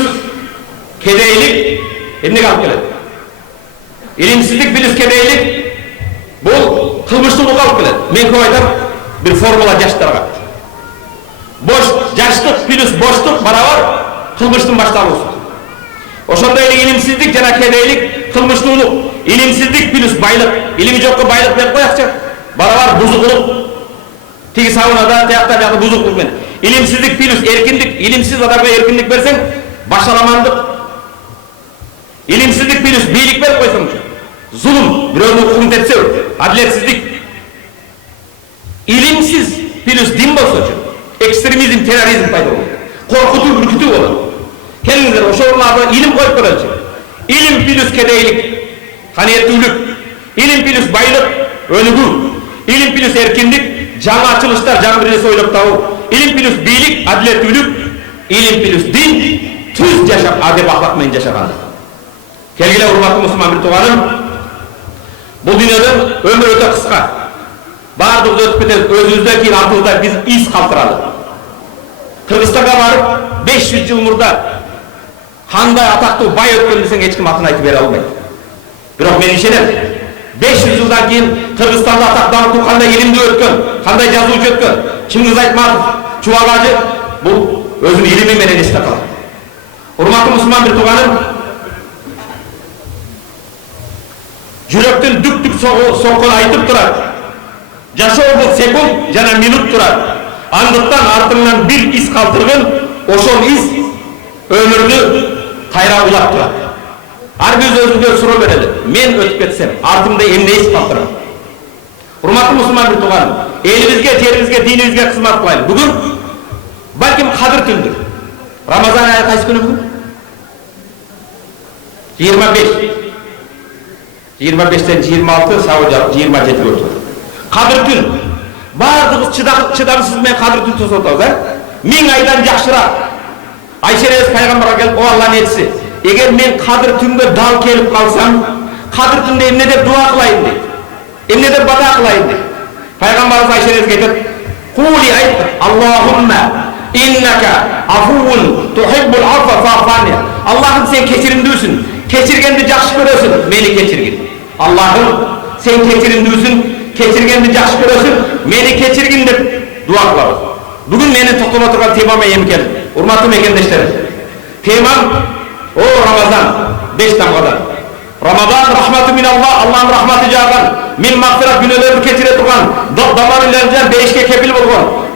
kedeylik, ne kalıp gelir? İlimsizlik, pilus, kedeylik, bu kılmışlık kalıp gelir. Men koyaydan bir formula yaşlarga. Boş, yaşlık, pilus, boşluk, beraber kılmışlığın başlanması. Oşanda ilimsizlik, jana kedeylik, kılmışlığılık, ilimsizlik, pilus, baylık, ilimi jokka baylık verip koyakça, beraber buzukluk, tigi savunada, teyakta buzukluk meni. İlimsizlik, pilus, erkinlik, ilimsiz adamga erkinlik versen, başalamandık. İlimsizlik, pilus, beylik verip koysan, zulüm, bireuni hukukun tepsi, adiletsizlik. İlimsiz, pilus, din bolsa, ekstremizm, terörizm payda olur. Korkutu, ürkütü olur. Kendinizler o şorlarda ilim koyup koyalım. İlim pilus kedeylik, haniyetlilik, ilim pilus baylık, önügü, ilim pilus erkinlik, canı açılışlar, canı birisi oylap tavu, ilim pilus beylik, adiletlilik, ilim pilus din, tüz yaşap, adep ahlakmayın yaşakandı. Kelgile hurmatlı Müslüman bir tuğanım, bu dünyada ömür öte kıska. Bardığımız ötüp biteriz, özümüzden keyin altımızda biz iz kaltıralı. Kırgızistan'a varıp 500 yıl murda kanday ataklı bay ötken desen hiç kim atını ayıp vere almaydı. Biroq men işenem. 500 yıldan keyin Kırgızistan'da atak damıtı kanday ilimde ötken, kanday yazıcı ötken, Çingiz Aytmatov, Çuvalacı, bu özünün ilimi menen esте kalır. Hurmatlı Müslüman bir tuğanım, yürekten dük dük soğukun aytıp durar. Yaşao bu sekund jana minut turar. Andıktan артыңнан bir iz kaldırgın, oşol iz ömürlü kayra ulap turar. Har bir özünüzge suro bereli. Men ötüp ketsem, артымda emne iz kaldırar. Hurmatlı Müslüman bir tuğanım, elimizge, terimizge, dinimizge kızmat kılaylı. Bugün, balkim Kadir tündür. Ramazan ayı kaysı günü bugün? 25. 25'ten 26, savcılık 27 gördü. Kadir tün. Bardığımız çıdamsız men Kadir tün tosotuz, he? 1000 aydan jakşırak. Ayşerez Peygamber'e gelip, o Allah'ın elçisi. Eğer men Kadir tünde dal kelip kalsam, Kadir tünde emne dep dua kılayım deydi. Emne dep bada kılayım deydi. Peygamber'e Ayşerez getirip, Kuli ayt, Allahümme inneke afuvun tuhibbul affa fa'fani. Allah'ım sen keçirimdüsün. Keçirgendi jakşı görösün, meni keçirgin. Allah'ım sen keçirimdüsün, keçirgendi jakşı görösün, meni keçirgin dep dua kılabız. Bugün meni toktoma turgan temama emi keldim. Hurmatlı mekendeşlerim. Temam o Ramazan 5 damgadan. Ramazan rahmatı minallah, Allah'ın rahmatı jağan, min mağfirat günelerini keçire turgan, damar ilerden 5'ke kepil bolgon.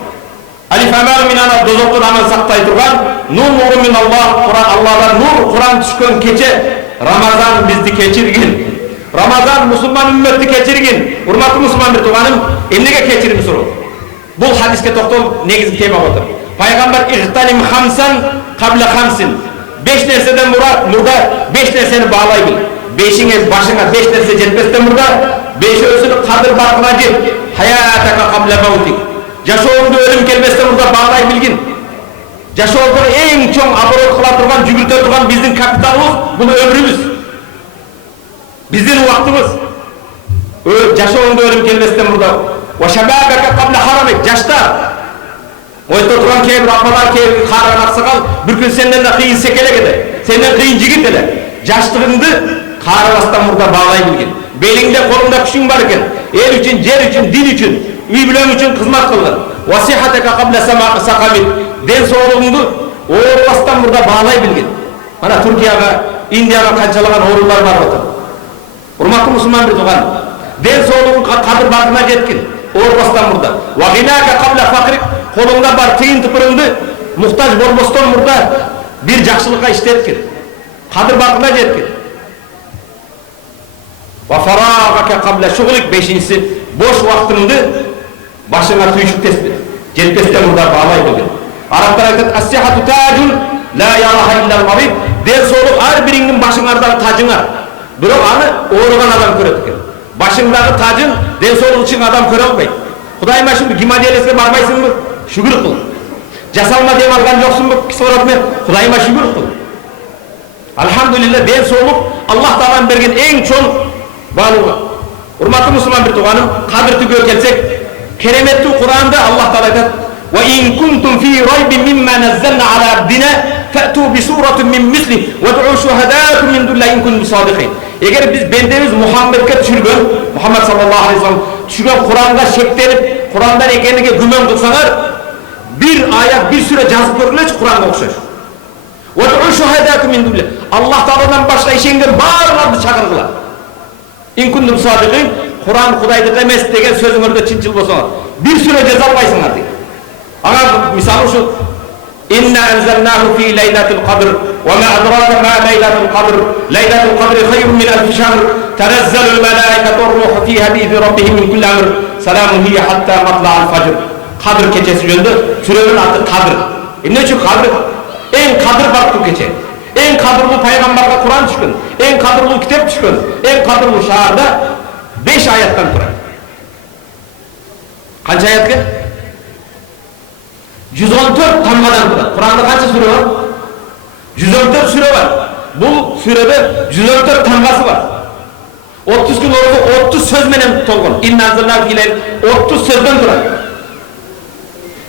Alif amel minana dozokun amal saktay turgan, nur nuru minallah, Kur'an Allah'dan nur, Kur'an düşkön keçe, Ramazan bizdi keçirgin. Ramazan Müslüman ümmeti keçirgin. Hurmatlı Müslüman bir tuğanım, emnege keçirim soru. Bu hadiske toktol negizim tema otur. Peygamber ihtanim hamsan kabla hamsin. 5 nerseden murda 5 nerseni bağlay bil. 5'ine başına 5 nerse jetmesden murda 5 özünü kadir barkına jet. Hayataka kabla mautik. Yaşoğunda ölüm gelmesden murda bağlay bilgin. Yaşoğunda en çok aborot kıla turgan, jügürte turgan bizden kapitalımız, bunu ömrümüz. Bizden vaktimiz. Yaşoğunda ölüm gelmesden murda. Ve şebâbeke kabla haramek. Yaşta Oyta turan keyif rapalar keyif karan aksakal bir gün senden de kıyın sekelek ede. Senden kıyın jigit ede. Yaşlığındı karabastan burada bağlay bilgin. Belinde kolunda küçün var iken el için, cer için, din için, üy bilen için hizmet kılgın. Vasihateka qabla sakamit. Den soğuluğundu oğurlastan burada bağlay bilgin. Mana Türkiye'ye, Indiyaga kançalagan oğurlar var otur. Urmatlı Müslüman bir tuğan. Den soğuluğun kadir bakına jetkin. Oğurlastan burada. Wa ginaka qabla fakrik. Kolunda bar tıyın tıpırındı. Muhtaç bolboston burada bir jakşılığa işletkin. Kadir bakına jetkin. Wa faragaka qabla şugulik. Beşincisi boş vaktinde başına tüyüşük tespit. Jetpes'ten burada bağlay bilgin. Araplar aytadi as-sihhatu tajun la yaraha illal marid. Den soğuluq her birinin başыңardağı tacın var. Bирок аны ооруган адам көрөт экен. Башыңдагы тажын ден соолугу үчүн адам көрө албайт. Кудайыма шүгүр гемодиализге барбайсыңбы? Шүгүр кыл. Жасалма дем алган жоксуңбу? Киси барат мен. Кудайыма шүгүр кыл. Алхамдулилла ден соолук Аллах Тааланын берген эң чоң баалыгы. Урматтуу мусулман бир тууганым, кадыр түгө келсек, кереметтүү Кур'анда Аллах Таала айтат: "Ва ин кунтум фи райбин мимма наззална ала абдина фату би суратин мин мисли ва ду'у шухадааkum min dunillahi in kuntum sadiqin." Eğer biz bendemiz Muhammed'e düşürgön, Muhammed sallallahu aleyhi ve sellem düşürgön Kur'an'da şeklenip, Kur'an'dan ekeniga gümen kılsalar, bir ayet bir süre yazıp görülür, Kur'an'a okşar. Ve du'u şuhadakum min dunillahi. Allah Teala'dan başka işengen barlarını çağırgılar. In kuntum sadiqin, Kur'an Kudaydık emes degen sözüngörde çinçil bolsaňar, bir süre ceza albaysыңар deydi. Agar misalı şu İnna enzelnahu fi leylatul qadr ve ma adraka ma leylatul qadr. Leylatul qadr hayrun min alf shahr. Tenazzalul melaiketu ruhu fiha bi izni rabbihim min kulli amr. Selamun hiye hatta matla'al fajr. Kadr keçesi jönde sürenin adı Kadr. Ne için Kadr? En Kadr barkı keçe. En kadrlı peygamberge Kur'an çıkın. En kadrlı kitap çıkın. En kadrlı şaharda 5 ayetten turar. Kaç ayet ki? 114 tammadan turar. Kur'an'da kaç süre var? 114 süre var. Bu sürede 114 tamması var. 30 gün orada 30 söz menen tolgun. İnnanzırlar fiileyle 30 sözden durar.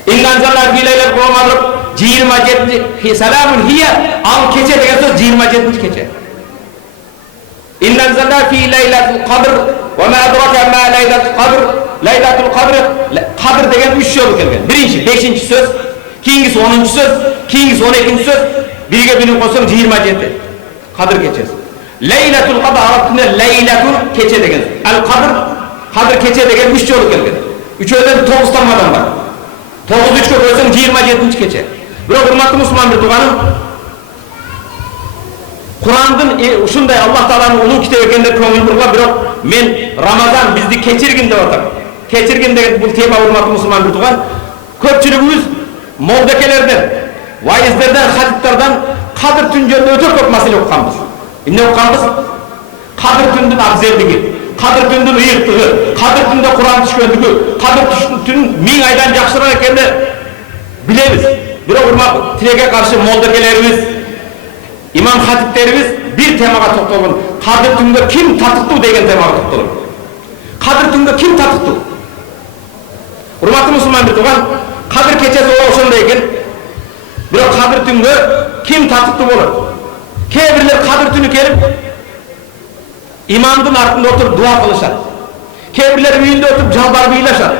İnnanzırlar fiileyle kuramadır. 27. Selamun hiye al keçe degen söz 27. keçe. İnnanzırlar fi leylatul qadr ve ma adraka ma leylatul qadr. Leylatul qadr. Qadr degen 3 yolu kelgen. Birinci, 5. söz. Keyingisi 10. söz. Keyingisi 12. söz. Birge bilip koysaң 27. Qadr keçesi. Leylatul qadr arap tilinde leylatul keçe degen. Al qadr, qadr keçe degen 3 yolu kelgen. Üçöden 9 tammadan var. 9 3 koysaң 27. keçe. Biroq hurmatly musulman bir tuğanım, Kur'an'dın uşunday Allah Teala'nın ulu kitabı ekende köngül burla, biroq men Ramazan bizdi keçirgin dep atam. Keçirgin degen bu tema hurmatly musulman bir tuğan. Köpçülüğümüz moldakelerden, vaizlerden, hatiplerden Kadir tünjönde öte köp masele okukanbız. Ne okukanbız? Kadir tündün abzelligi, Kadir tündün ıyıktığı, Kadir tünde Kur'an düşköndüğü, Kadir tün 1000 aydan jakşırak ekende bilemiz. Biroq hurmat tilege karşı moldakelerimiz, imam hatiplerimiz bir temaga toktolgun. Kadir tünde kim tatıktı degen temaga toktolgun. Kadir tünde kim tatıktı? Hurmatly musulman bir tuğan, Kadir keçesi oşonda eken, biroq Kadir tünde kim tatıktı bolur? Kebirler Kadir tünü kelip, imamdın ardında oturup dua kılışar. Kebirler üyünde oturup jalbar bıylaşar.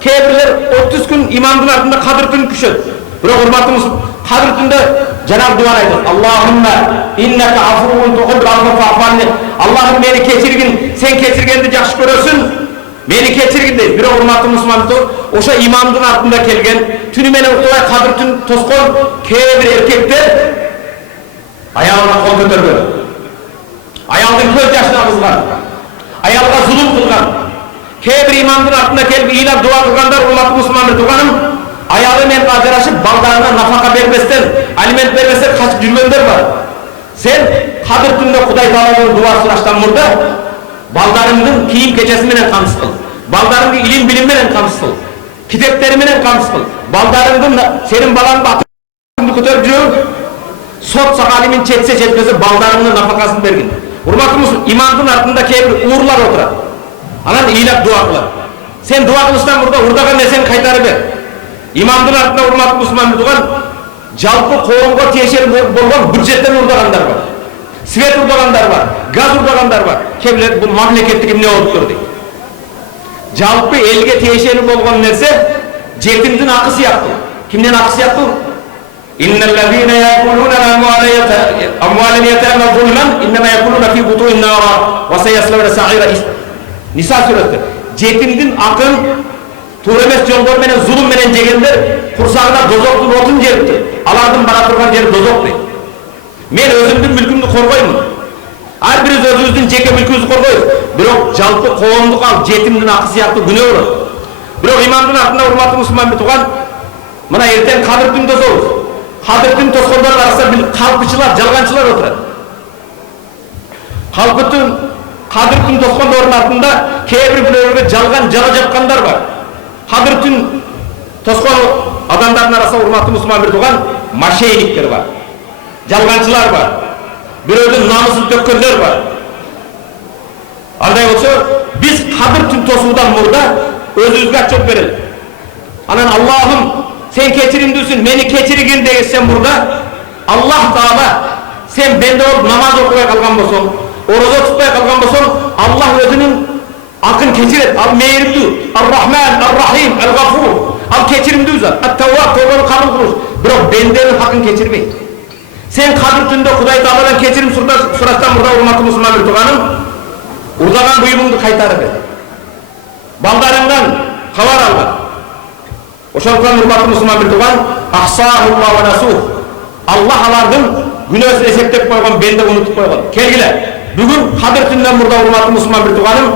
Kebirler 30 gün imamdın ardında Kadir tünü küşer. Biroq hurmatly musulman, Kadir tünde Cenab-ı Duan aytır. Allahümme inneke afuvun tuhibbul afwa fa'fu anni. Allah'ım beni keçirgin, sen keçirgendi jakşı görörsün. Beni keçirgin deydi. Biroq hurmatly musulman oşa imamdın ardında kelgen, tünü menen uktubay Kadir tün toskon kebir erkekler ayağına kol kötörgön. Ayağının göz yaşına kızgan. Ayağına zulüm kılgan. Kebir imamdın ardında kelip iyilap dua kılganlar hurmatly musulman bir tuğanım. Ayağı men ajraşıp baldarına nafaka vermezden, aliment vermezden kaçıp yürüyenler var. Sen Kadir tünde Kuday Taala'nın duası açtan burada baldarının kiyim keçesi menen kamsız kıl. Baldarının ilim bilim menen kamsız kıl. Kitapları menen kamsız kıl. Baldarının senin balanın batırını kötörüp жүрөң. Sot sakalimin çetse çetmesi baldarının nafakasını bergin. Hurmatly musulman, imamdın ardında kebir uğurlar oturar. Anan iyilap dua kılar. Sen dua kılıştan burada urdagan neseni kaytarı ber. Имамдын артында урматтуу мусулман турган жалпы коомго тиешелүү болгон бюджеттен урдагандар бар. Свет урдагандар бар, газ урдагандар бар. Кемлер бул мамлекеттик эмне болуп тур дейт. Жалпы элге тиешелүү болгон нерсе жетимдин акы сыяктуу. Кимдин акы сыяктуу? Иннеллазина якулуна амвалан ятама зулман иннама якулуна фи бутунин нара ва саяслауна саира. Ниса сүрөтү. Жетимдин акын туура эмес жолдор менен зулум менен жегендер курсагына дозоктун отун жепти. Алардын бара турган жери дозок дейт. Мен өзүмдүн мүлкүмдү коргоймун. Ар бириз өзүбүздүн жеке мүлкүбүздү коргойбуз. Бирок жалпы коомдук ал жетимдин акы сыяктуу күнөө болот. Бирок имамдын артында урматтуу мусулман туган мына эртең кадыр түн тособуз. Кадыр түн тоскондор арасында калпычылар, жалганчылар отурат. Кадыр түн тоскондордун артында кээ бир бирөөлөргө жалган жала жапкандар бар. Кадыр түн тоскон адамдардын арасында урматтуу мусулман туган мошенниктер бар. Жалганчылар бар. Бирөөнүн намысын төккөндөр бар. Андай болсо, биз кадыр түн тосуудан мурда өзүбүзгө отчет берели. Анан Аллахым, сен кечиримдүүсүн, мени кечиргин десем мурда, Аллах Таала сен бенде болуп намаз окубай калган болсоң, орозо тутпай калган болсоң, Аллах өзүнүн акын кечирет. Ал мейиримдүү, Ар-Рахман, Ар-Рахим, Ал-Гафур. Ал кечиримдүү зат. Ат-Тавваб, тобаны кабыл кылууч. Бирок бенденин хакын кечирбейт. Сен кадыр түндө Кудай Тааладан кечирим сурастан мурда урматтуу мусулман туганым, урдаган буюмуңду кайтарып бер. Балдарыңдан кабар алган. Ошондуктан урматтуу мусулман туган, ахсаахуллах ва насух. Аллах алардын күнөөсүн эсептеп койгон, бенде унутуп койгон. Келгиле. Бүгүн кадыр түндөн мурда урматтуу мусулман туганым,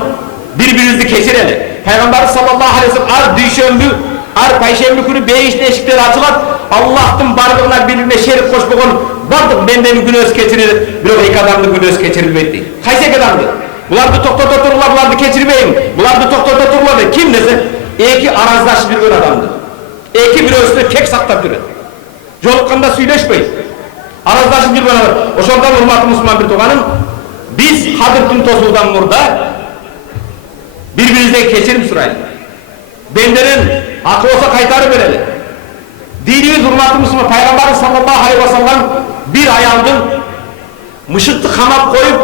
бири-бирибизди кечирели. Пайгамбар саллаллаху алейхи ва саллям ар дүйшөмбү, ар пайшемби күнү бейиштин эшиктери ачылат. Аллахтын бардыгына бири-бирине шерик кошпогон бардык бенденин күнөөсү кечирилет, бирок эки адамдын күнөөсү кечирилбейт дейт. Кайсы эки адамды? Буларды токтото туруңар, буларды кечирбейм. Буларды токтото туруңар дейт. Ким десе, эки араздашып жүргөн адамды. Эки бирөөсүнө кек сактап жүрөт. Жолукканда сүйлөшпөйт. Араздашып жүргөн адам. Ошондон урматтуу мусулман туганым, биз кадыр түн тосуудан мурда бири-бирибизден кечирим сурайлы. Бендерин акы болсо кайтарып берели. Динибиз урматтуу мусулман, пайгамбар саллаллаху алейхи ва саллям бир аялдын мышыкты камап коюп,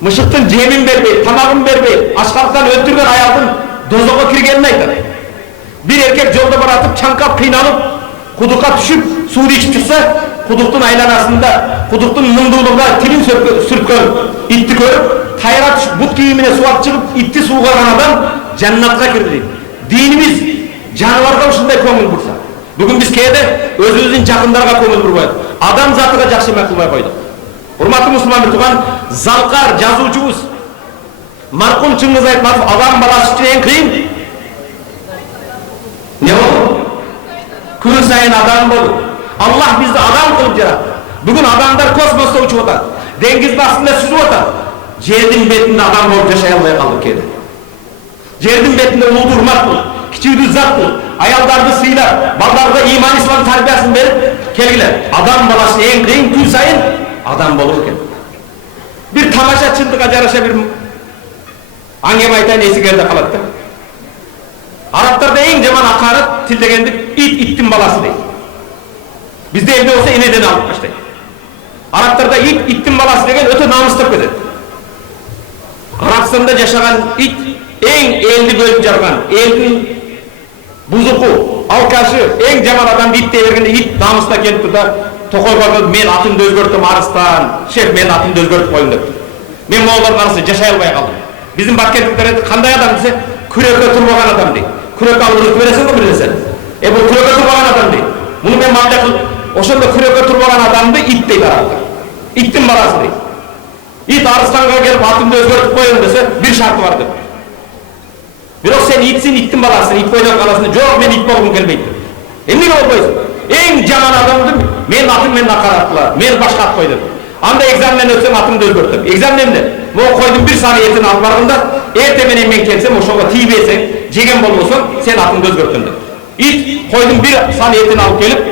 мышыктын жемин бербей, тамагын бербей, ачкалыктан өлтүргөн аялдын дозокко киргенин айтат. Bir erkek yolda bırakıp çankap kıynanıp kudukka düşüp suyu içip çıksa kuduktun aylanasında kuduktun mındığılığında tilin sürtkön itti görüp tayra düşüp but giyimine su at çıkıp itti su karan adam cennetka kirdi. Dinimiz canavarda uşunday köngül bursa. Bugün biz keyde özümüzün jakınlarga köngül burbaydık. Adam zatıga jakşı kılmay koyduk. Hurmatlı Müslüman bir tugan Zalkar жазуучубуз Markum Çıngiz Aytmatov adam balası için en kıyın ne oldu? Gün sayın adam oldu. Allah bizi adam kılıp yarattı. Bugün adamlar kosmosta uçup otar. Dengiz bastığında süzüp otar. Жердин бетинде адам болуп жашай албай калдык кээде. Жердин бетинде улуу урмат бул, кичүүдүү зат бул. Аялдарды сыйлап, балдарга иман ислам тарбиясын берип келгиле. Адам баласы эң кыйын күн сайын адам болуп экен. Bir tamaşa çındığa жараша bir angem aytan esigerde kalat da. Araplarda en jaman hakaret til degendik ittin balası deydi. Bizde evde olsa ineden alıp başlaydı. Araplarda ittin balası degen öte namuslap ketedi. Arapstanda yaşagan it en eldi bölüp jargan, eldin buzuku, alkaşı, en jaman adam it devergende it namusla kelip turda Tokoyga men atımды özgörtüm Arıstan, şef men atımды özgörtüp koyun depti. Men moğollar karşı yaşay alбай kaldım. Bizim Batkentlikler kanday adam dese, kürekle turbagan adam deydi. Kürek alırlık veresin mi bilirsen? Bu kürekle turbagan adam deydi. Bunu men madde kıl, oşanda kürekle turbagan adamdı it deydi aralda. İttin balası deydi. İt Arıstan'a gelip atımды özgörtüp koyun dese bir şartı vardı. Birok sen itsin, ittin balasın, it koydan kalasın. Yok men it bolgum kelmeydi. Emine olmayız. En jaman adamdım, men atım men nakarattılar, men başka at koydum. Anda egzamden ötsem atımды özgörtüm. Egzamnemde, o koydum bir saniyetini alıp bargında, ertemenen men kelsem, oşoga tiybesen, jegen bolmosun, sen atımды özgörtüm. İt koydum bir saniyetini alıp gelip,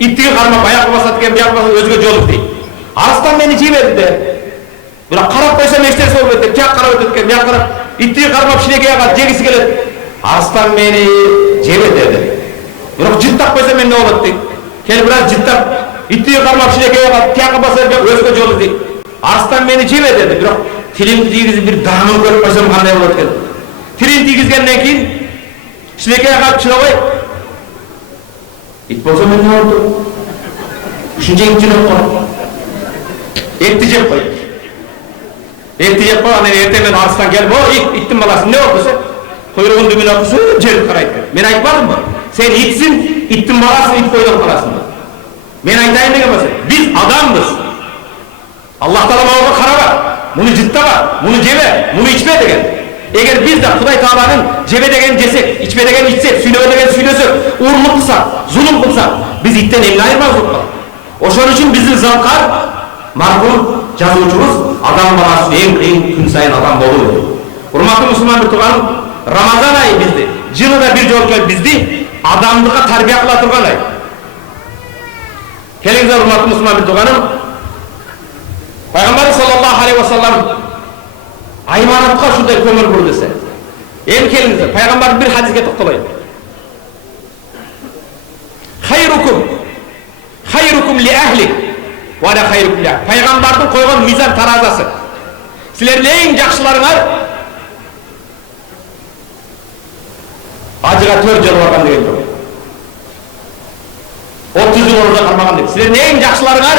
ittigi karmap ayakı basatken, bir basat özgö joluk deydi. Arıstan meni jiyberdi de, bırak karap koysam eşterisi olup ötüp, kyak karap ötüp, kyak karap, ittigi karmap şinekeye kat, jegisi gelet. Arıstan meni жебе dedi. Бирок жыттап койсо мен не болот дейт. Келип бираз жыттап итти кармап шилекке калып тияка басып өзгө жол дейт. Арстан мени жебе dedi. Бирок тилимди тийгизип бир даамын көрүп койсом кандай болот экен. Тилин тийгизгенден кийин шилекке калып чыгабай ит болсо мен не болот? Ушунча ит жеп коет. Этти жеп коет. Этти жеп коет, анан эртең менен арстан келип, "О, иттин баласы не болду десе?" Койругун дүбүнө кусуп жерди карайт. Мен айтпадымбы? Сен итсиң, иттин баласы ит койдон каласың. Мен айтайын деген болсо, биз адамбыз. Аллах Таала мага караба, муну жыттаба, муну жебе, муну ичпе деген. Эгер биз да Кудай Тааланын жебе деген жесек, ичпе деген ичсек, сүйлөбө деген сүйлөсөк, урлук кылсак, зулум кылсак, биз иттен эмне айырмабыз болот? Ошон үчүн биздин Залкар мархум жазуучубуз адам баласы эң кыйын күн сайын адам болуу. Урматтуу мусулман биртуганым, Рамазан айы бизди, жылда бир жолу келип бизди адамдыкка тарбия кыла турган ай. Келиңиздер, урматтуу мусулман биртуганым, Пайгамбар саллаллаху алейхи ва саллам айманатка ушундай көңүл бур десе. Эми келиңиздер, пайгамбардын бир хадиске токтолоюн. Хайрукум ли ахлик ва ана хайрукум ли ахлик. Пайгамбардын койгон мизан таразасы. Силердин эң жакшыларыңар ажыга 4 жыл барган деген жок. 30 жыл орда кармаган деп. Силердин эң жакшыларыңар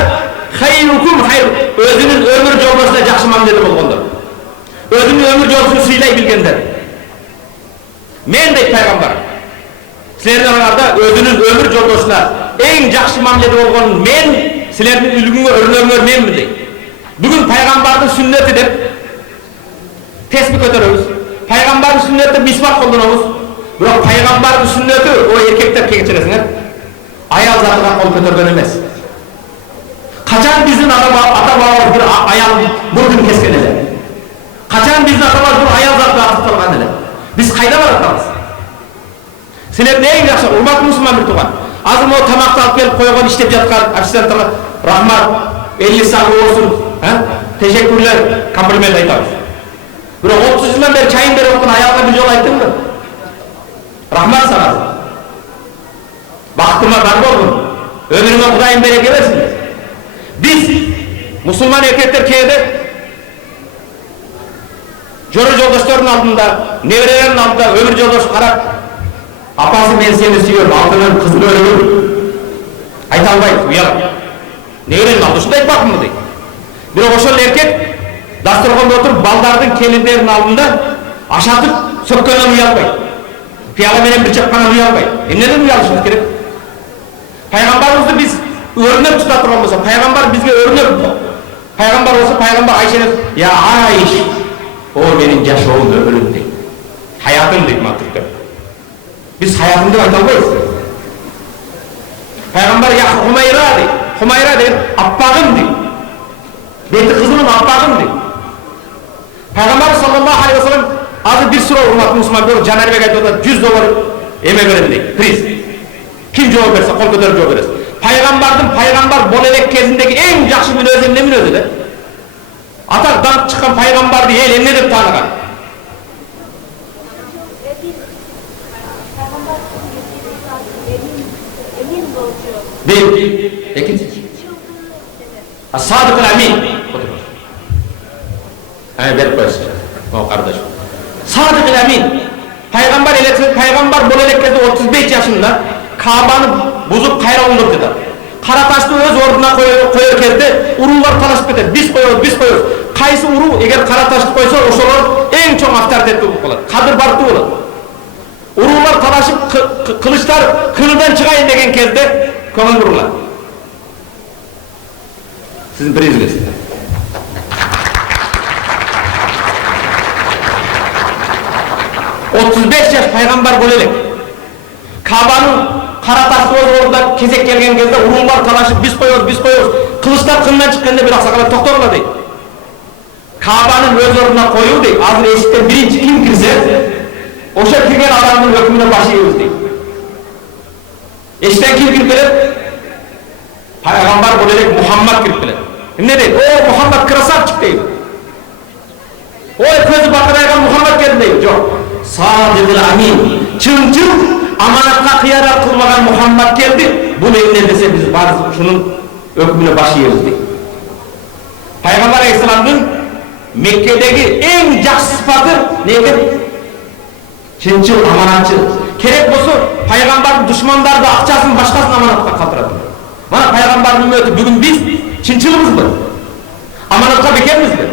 хайрукум хайр, өзүнүн өмүр жолдошуна жакшы мамиледе болгондор. Өзүнүн өмүр жолдошун сыйлай билгендер. Мен дейт пайгамбар, силердин араңарда өзүнүн өмүр жолдошуна эң жакшы мамиледе болгон мен, силердин үлгүңө өрнөгүңөр менмин дейт. Бүгүн пайгамбардын сүннөтү деп тесби көтөрөбүз. Пайгамбардын сүннөтү мисвак колдонобуз. Бирок пайгамбардын сүннөтү, о эркектер кечиресиңер, аял затына кол көтөргөн эмес. Качан биздин ата бабабыз бир аял мурдун кескен эле? Качан биздин ата бабабыз бир аял затына атыкталган эле? Биз кайда баратабыз? Силердин эң жакшы урматтуу мусулман биртуган, азыр могу тамакты алып келип койгон иштеп жаткан официанттарга рахмат, 50 сагы болсун, тешеккүрлөр, комплимент айтабыз. Бирок 30 жылдан бери чайын берип аткан аялга бир жолу айттыңбы? Рахмат сага. Бактыма бар болгун. Өмүрүңө Кудайым береке берсин. Биз мусулман эркектер кээде жора жолдоштордун алдында, неберелердин алдында өмүр жолдош карап, апасы мен сени сүйөм, алтынын кызын өрүм айта албайт, уялат. Неберенин алдында ушундай айтпакмынбы дейт. Бирок ошол эркек дасторкондо отуруп балдардын келиндеринин алдында ашатып сөккөндөн уялбайт. Пияла менен бир чапкандан уялбайт. Эмнеден уялышыбыз керек? Пайгамбарыбызды биз өрнөк тута турган болсо, пайгамбар бизге өрнөк. Пайгамбар болсо, пайгамбар Айшаны, "Я Айш, о менин жашоом өмүрүм" дейт. Хаятым дейт мактыкта. Биз хаятым деп айта албайбыз. Пайгамбар "Я Хумайра" дейт. Хумайра деген аппагым дейт. Бети кызымын аппагым дейт. Пайгамбар саллаллаху алейхи ва саллам азыр бир суроо урматтуу мусулмандар, Жанарбек айтып атат, $100 эме берем дейт. Приз. Ким жооп берсе, кол көтөрүп жооп бересиз. Пайгамбардын пайгамбар боло элек кезиндеги эң жакшы мүнөзү эмне мүнөзү да? Атак даңк чыккан пайгамбарды эл эмне деп тааныган? Bir, экинчи. As-Sadiq al-Amin. Берип коесуз. О, кардаш. Sadiq al-Amin. Пайгамбар эле, пайгамбар боло элек кезде 35 жашында Каабаны бузуп кайра оңдоп жатат. Кара ташты өз ордуна коер кезде уруулар талашып кетет. Биз коебуз. Кайсы уруу эгер кара ташты койсо, ошолор эң чоң авторитеттүү болуп калат. Кадыр бартуу болот. Уруулар талашып кылычтар кылыдан чыгайын деген кезде көңүл бурулат. Сиздин призиңиз. 35 жаш пайгамбар боло элек. Каабанын кара ташты өз ордуна кезек келген кезде уруулар талашып биз коебуз. Кылычтар кылынан чыкканда бир аксакал токтогула дейт. Каабанын өз ордуна коюу дейт. Азыр эшиктен биринчи ким кирсе, ошо кирген адамдын өкүмүнө баш ийебиз дейт. Эшиктен ким кирип келет? Пайгамбар боло элек Мухаммад кирип келет. Эмне дейт? О, Мухаммад красавчик дейт. Ой, көзү бакырайган Мухаммад келди дейт. Жок. Sadiq al-Amin. Чын amanatqa xiyonat qilmagan Muhammad keldi. Bunu emne dese biz barız şunun hükmüne başı yeriz deydi. Peygamber Aleyhisselam'ın Mekke'deki en жақсы sıfatı neydi? Çinçil, amanatçı. Kerek bolsa Peygamber'in düşmanları da akçasını başkasına amanatqa kaldırады. Mana Peygamber'in ümmeti bugün biz çinçilimiz mi? Amanatqa bekermiz mi?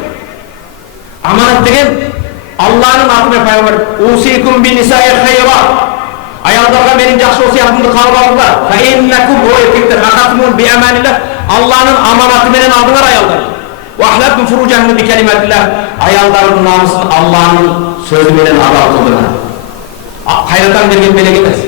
Amanat degen Allah'ın atına Peygamber usikum bin nisa'il hayra. Ayallarga menin жақсы wasiyatımды kabul alыңlar. Fa innakum o erkekler haqatumun bi amanillah. Allah'ın amanatı menen aldыңlar ayallar. Wa ahlabtum furujahum bi kalimatillah. Ayalların namusun Allah'ın sözü menen ado kıldыңlar. Hayrattan berген melek emas.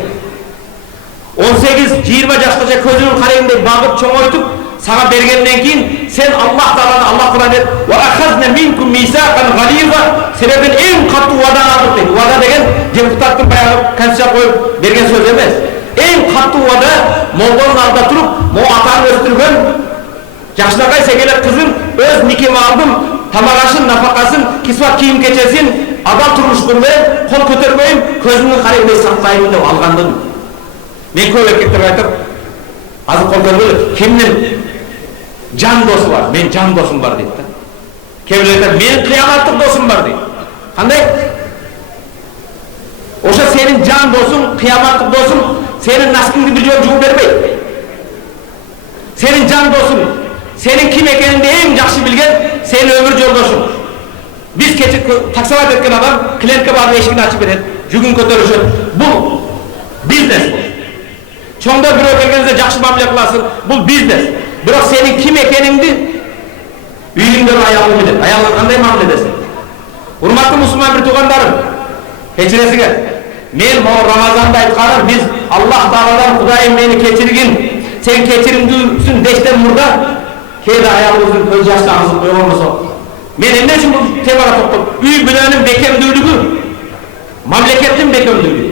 18-20 жаштача көзүнүн карайындай багып чоңойтуп сага бергенден кийин сен Аллах Тааланы Аллах Кур'ан дейт: "Ва ахазна минкум мисакан гализа" себебин эң катуу вадан алдык дейт. Вада деген депутаттын баягы конституция коюп берген сөз эмес. Эң катуу вада молдонун алдында туруп, "Могу атаны өстүргөн жакшынакай сегелек кызын өз никеме алдым, тамак ашын, нафакасын, кисват кийим кечесин, адал турмуш көрмөйм, кол көтөрбөйм, көзүмдүн карайындай сактайм" деп алгандын. Мен көп еркектер айтып, азыр кол көрбөйлү, кимдин жан досу бар? Мен жан досум бар дейт да. Кемдир айтат, менин кыяматтык досум бар дейт. Кандай? Ошо сенин жан досуң, кыяматтык досуң, сенин носкиңди бир жолу жууп бербейт. Сенин жан досуң, сенин ким экениңди эң жакшы билген сенин өмүр жолдошуң. Биз кече таксовать эткен адам клиентке барып эшигин ачып берет, жүгүн көтөрүшөт. Бул бизнес. Чоңдор бирөө келгенде жакшы мамиле кыласың, бул бизнес. Бирок сенин ким экениңди үйүңдө аялың билет. Аялың кандай мамиле десең. Урматтуу мусулман бир туугандарым, кечиресиңер. Мен могу Рамазанда айтканым, биз Аллах Тааладан Кудайым мени кечиргин, сен кечиримдүүсүн дештен мурда кээде аялыбыздын көз жашы агызып койгон болсо, мен эмне үчүн бул темага токтоп, үй бүлөнүн бекемдүүлүгү, мамлекеттин бекемдүүлүгү,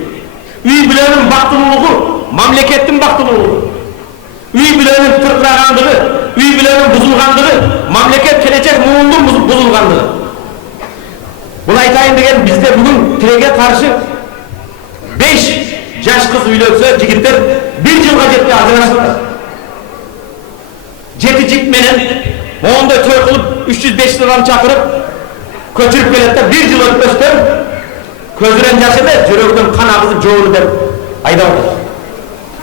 үй бүлөнүн бактылуулугу, мамлекеттин бактылуулугу, үй бүлөнүн тыркырагандыгы, үй бүлөнүн бузулгандыгы, мамлекет келечек муундун бузулгандыгы. Бул айтайын деген бизде бүгүн тилекке каршы 5 жаш кыз үйлөнсө, жигиттер 1 жылга жетпей ажырашат. 7 жигит менен моундай той кылып 300-500 адам чакырып көчүрүп келет да 1 жыл өтпөстөн көзүнөн жаш эмес, жүрөгүнөн кан агызып жоолу деп айдап атат.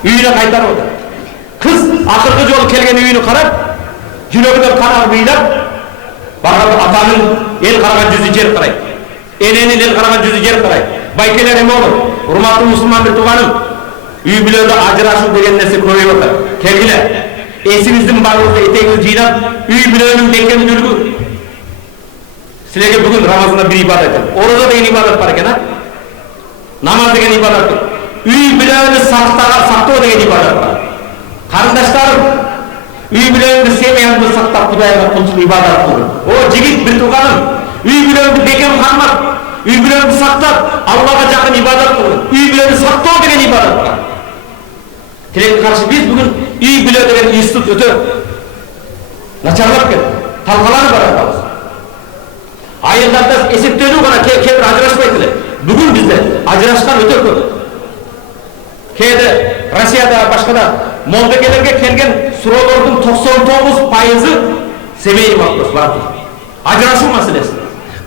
Үйүнө кайтарып атат. Кыз акыркы жолу келген үйүнү карап, жүрөгүнөн кан агып ыйлап, барганда атанын эл караган жүзү жер карайт. Эненин эл караган жүзү жер карайт. Байкелер эме болот. Урматтуу мусулман бир тууганым, үй бүлөдө ажырашуу деген нерсе көбөйүп атат. Келгиле, эсиңиздин баардыгы этегиңизди жыйнап, үй бүлөнүн бекемдүүлүгү. Силерге бүгүн Рамазанда бир ибадат бар. Орозо деген ибадат бар экен, а? Намаз деген ибадат бар. Үй бүлөнү сактоо деген ибадат бар. Карындаштарым, үй бүлөнү семьяңды сактап Кудайга кулчулук ибадат кылгын. О жигит бир тууганым, үй бүлөнү бекем кармап, үй бүлөнү сактап, Аллага жакын ибадат кылгын. Үй бүлөнү сактоо деген ибадат бар. Тилекке каршы биз бүгүн үй бүлө деген институт өтө начарлап кетти. Талкаланып баратабыз. Айылдарда эсептелүү гана кээ-бир ажырашпайт эле. Бүгүн бизде ажырашкан өтө көп. Кээде Россияда башкада молдекелерге келген суроолордун 99% семейный вопрос бар. Ажырашуу маселеси.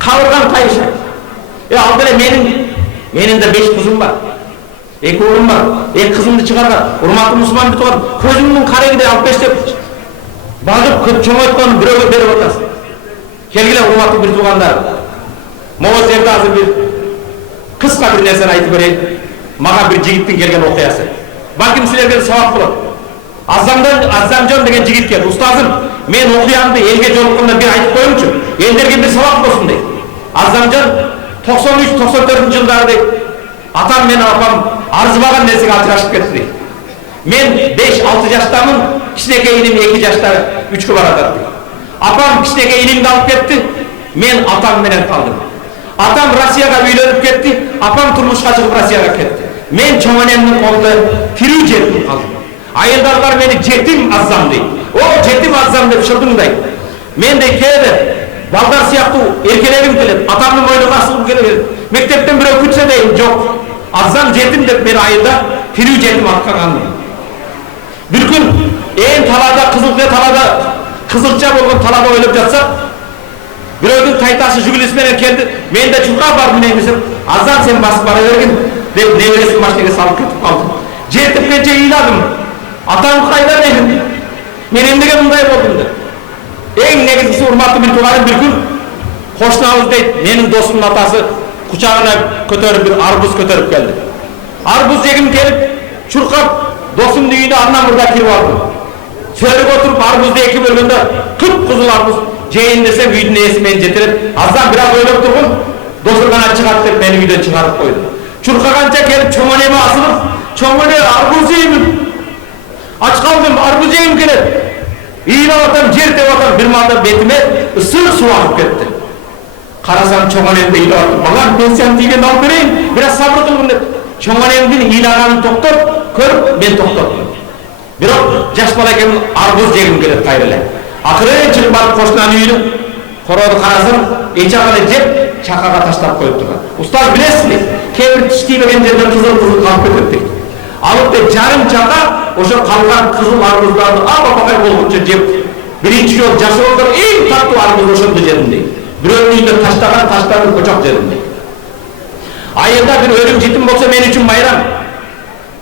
Калган тайыша. Ал деле менин да 5 кызым бар. 2 уулум бар. 2 кызымды чыгарган. Урматтуу мусулман бит бар. Көзүмдүн карайындай алып бештеп багып чоңойткон бирөөгө берип атасың. Келгиле урматтуу бир туугандар. Могу жерде азыр бир кыска бир нерсени айтып берейин. Мага бир жигиттин келген окуясы. Балким силерге сабак болот. Азамжон деген жигит келди. Устазым, мен окуямды элге жолукканда бир айтып коюңчу. Элдерге бир сабак болсун дейт. Азамжон 93-94 жылдары дейт. Атам менен апам арзыбаган нерсеге ажырашып кетти дейт. Мен 5-6 жаштамын, кичинекей иним 2 жашта 3кө баратат дейт. Апам кичинекей инимди алып кетти, мен атам менен калдым. Атам Россияга үйлөнүп кетти, апам турмушка чыгып Россияга кетти. Мен чоң энемдин колунда тирүү жетим калдым. Айылдар бар мени жетим азам дейт. О, жетим азам деп шырдыңдайт. Мен де кээде балдар сыяктуу эркелегим келет, атамдын мойнуна асылгым келет. Мектептен бирөө күтсө дейм, жок. Azam жетім деп мен айында тирүү жетім аткаргандым. Bir gün en talada kızılca болған talada ойлап жатсақ, біреудің тайтасы жүгілесімен келді, мен де чурқа барып мінейін десем, азан сен басып бара берген деп небересін машинеге салып кетіп қалдым. Жетіп менше ыйладым. Атам қайда деймін? Мен емдеге мындай болдым деп. Ең негізгісі урматтуу bir туғаным bir күн қошнауыз дейді, менің досымның атасы құшағына көтеріп bir арбуз көтеріп келді. Арбуз жегім келіп, чурқап, досымның үйіне андан мұрда кіріп алдым. Сөріп отырып арбузды екі бөлгенде қып-қызыл арбуз жейін десем үйдің иесі мені жетіреді. Аздан бірақ ойлап тұрғым, досырғана шығады деп мені үйден шығарып қойды. Чурқағанша келіп чоңонеме асылып, чоңоне арбуз жеймін. Ач қалдым, арбуз жейім келеді. Ийлап атам, жер деп атам, бір малда бетіме ысыр су ағып кетті. Қарасам чоңонемді ийлап атам. Балам, пенсияны тиген алып берейін, біраз сабыр қылғын деп. Чоңонемдің ийлағанын тоқтап, көріп, мен тоқтаттым. Бирок жаш бала екенмін, арбуз жегім келеді қайрылай. Ақырын шығып барып қошынан үйді, қороды қарасам, ечағаны жеп, чақаға таштап қойып тұрған. Ұстаз білесіз бе? Кейбір тістемеген жерден қызыл-қызыл қалып кетеді дейді. Алып деп жарым чақа ошо қалған қызыл арбуздарды ап-апақай болғанша жеп, бірінші жол жасы болған ең татты арбуз ошонды жедім дейді. Біреудің үйінде таштарын көчок жедім дейді. Айында bir өлім жетім болса мен үшін майрам.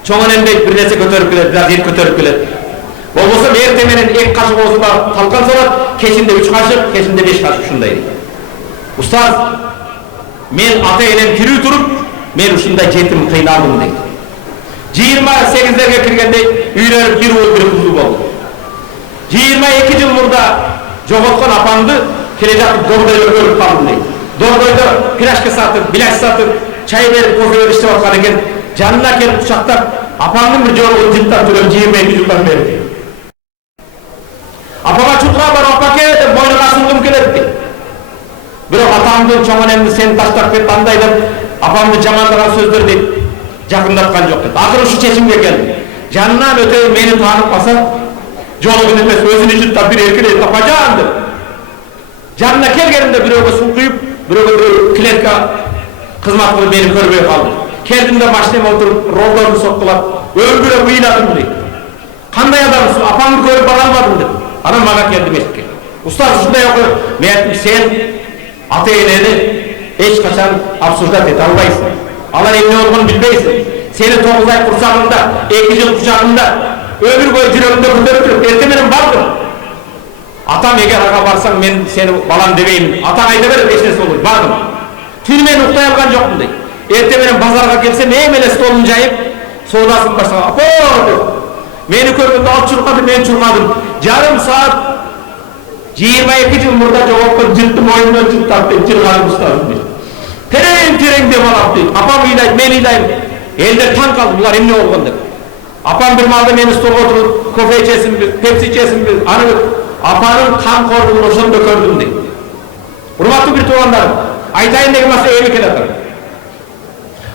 Чоңонем дейді, бір нәрсе көтеріп келеді, biraz ет көтеріп келеді. Болмаса ертеменен 2 қашық болса да талқан салады, кешінде 3 қашық, кешінде 5 қашық шундай дейді. Ұстаз, мен ата-енем тірі тұрып, мен ушундай жетім қиналдым дейді. 28-лерге кіргенде үйлері бір ұл бір қызы болды. 22 жыл мұрда жоғалтқан апамды келе жатып Дордойда көріп қалдым дейді. Дордойда пирожка сатып, биляш сатып, чай беріп, кофе беріп іштеп жатқан екен. Жанына келіп құшақтап, апамның бір жолығын жыттап төлем 22 жылдан бері. Апама чурқа бар, апаке деп мойныға асылғым келеді дейді. Бірақ атамдың чоңонемді сені таштап кетті андай деп, апамды жамандаған сөздер дейді. Жақындатқан жоқ дейді. Ақыры шу шешімге келді. Жанынан өтеу мені танып баса, жолығын емес, өзін жыттап бір еркелейді, апажан деп. Жанына келгенімде біреуге су құйып, біреуге клетка қызмат қылып мені көрмей қалды. Келдім де машинеме отырып, ролдорды соққылап, өңгіре бұйладым дейді. Қандай адамсың, апаңды көріп бара алмадым деп. Анам маған келді мешітке. Ұстаз ұшындай оқы, мен айттым, сен ата-енені ешқашан обсуждать ете албайсың. Алар эмне болгонун билбейсиң. Сени 9 ай курсагында, 2 жыл кучагында, өмүр бою жүрөгүмдө көтөрүп туруп, эртең менен бардым. Атам эгер ага барсаң, мен сени балам дебеймин. Атаң айта берет, эч нерсе болбойт. Бардым. Түнү мен уктай алган жокмун дейт. Эртең менен базарга келсем, эле столун жайып, соодасын баштаган. Апа деп. Мени көргөндө ал чуркады, мен чуркадым. Жарым саат 22 жыл мурда жоголткон жыртты мойнунан жыртап деп жырганып устадым дейт. Терең деп алам дейт. Апам ыйлайт, мен ыйлайм. Элдер таң калды, булар эмне болгон деп. Апам бир маалда мени столго отуруп, кофе ичесиңби, пепси ичесиңби, аны апанын камкорлугун ошондо көрдүм дейт. Урматтуу бир туугандарым, айтайын деген маселе эми келатыр.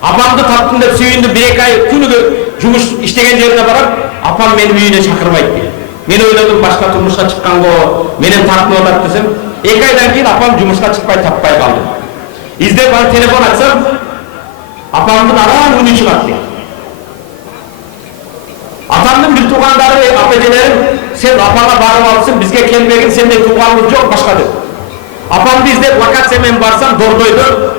Апамды таптым деп сүйүндүм, 1-2 ай күнүгө жумуш иштеген жерине барам, апам мени үйүнө чакырбайт дейт. Мен ойлодум, башка турмушка чыкканго менен тартынып атат десем, 2 айдан кийин апам жумушка чыкпай таппай калды. Издеп аны телефон ачсам, апамдын араан үнү чыгат дейт. Атамдын бир туугандары, апа-эжелерим, сен апаңа барып алсың, бизге келбегин, сендей тууганыңыз жок, башка деп. Апамды издеп локация менен барсам, Дордойдо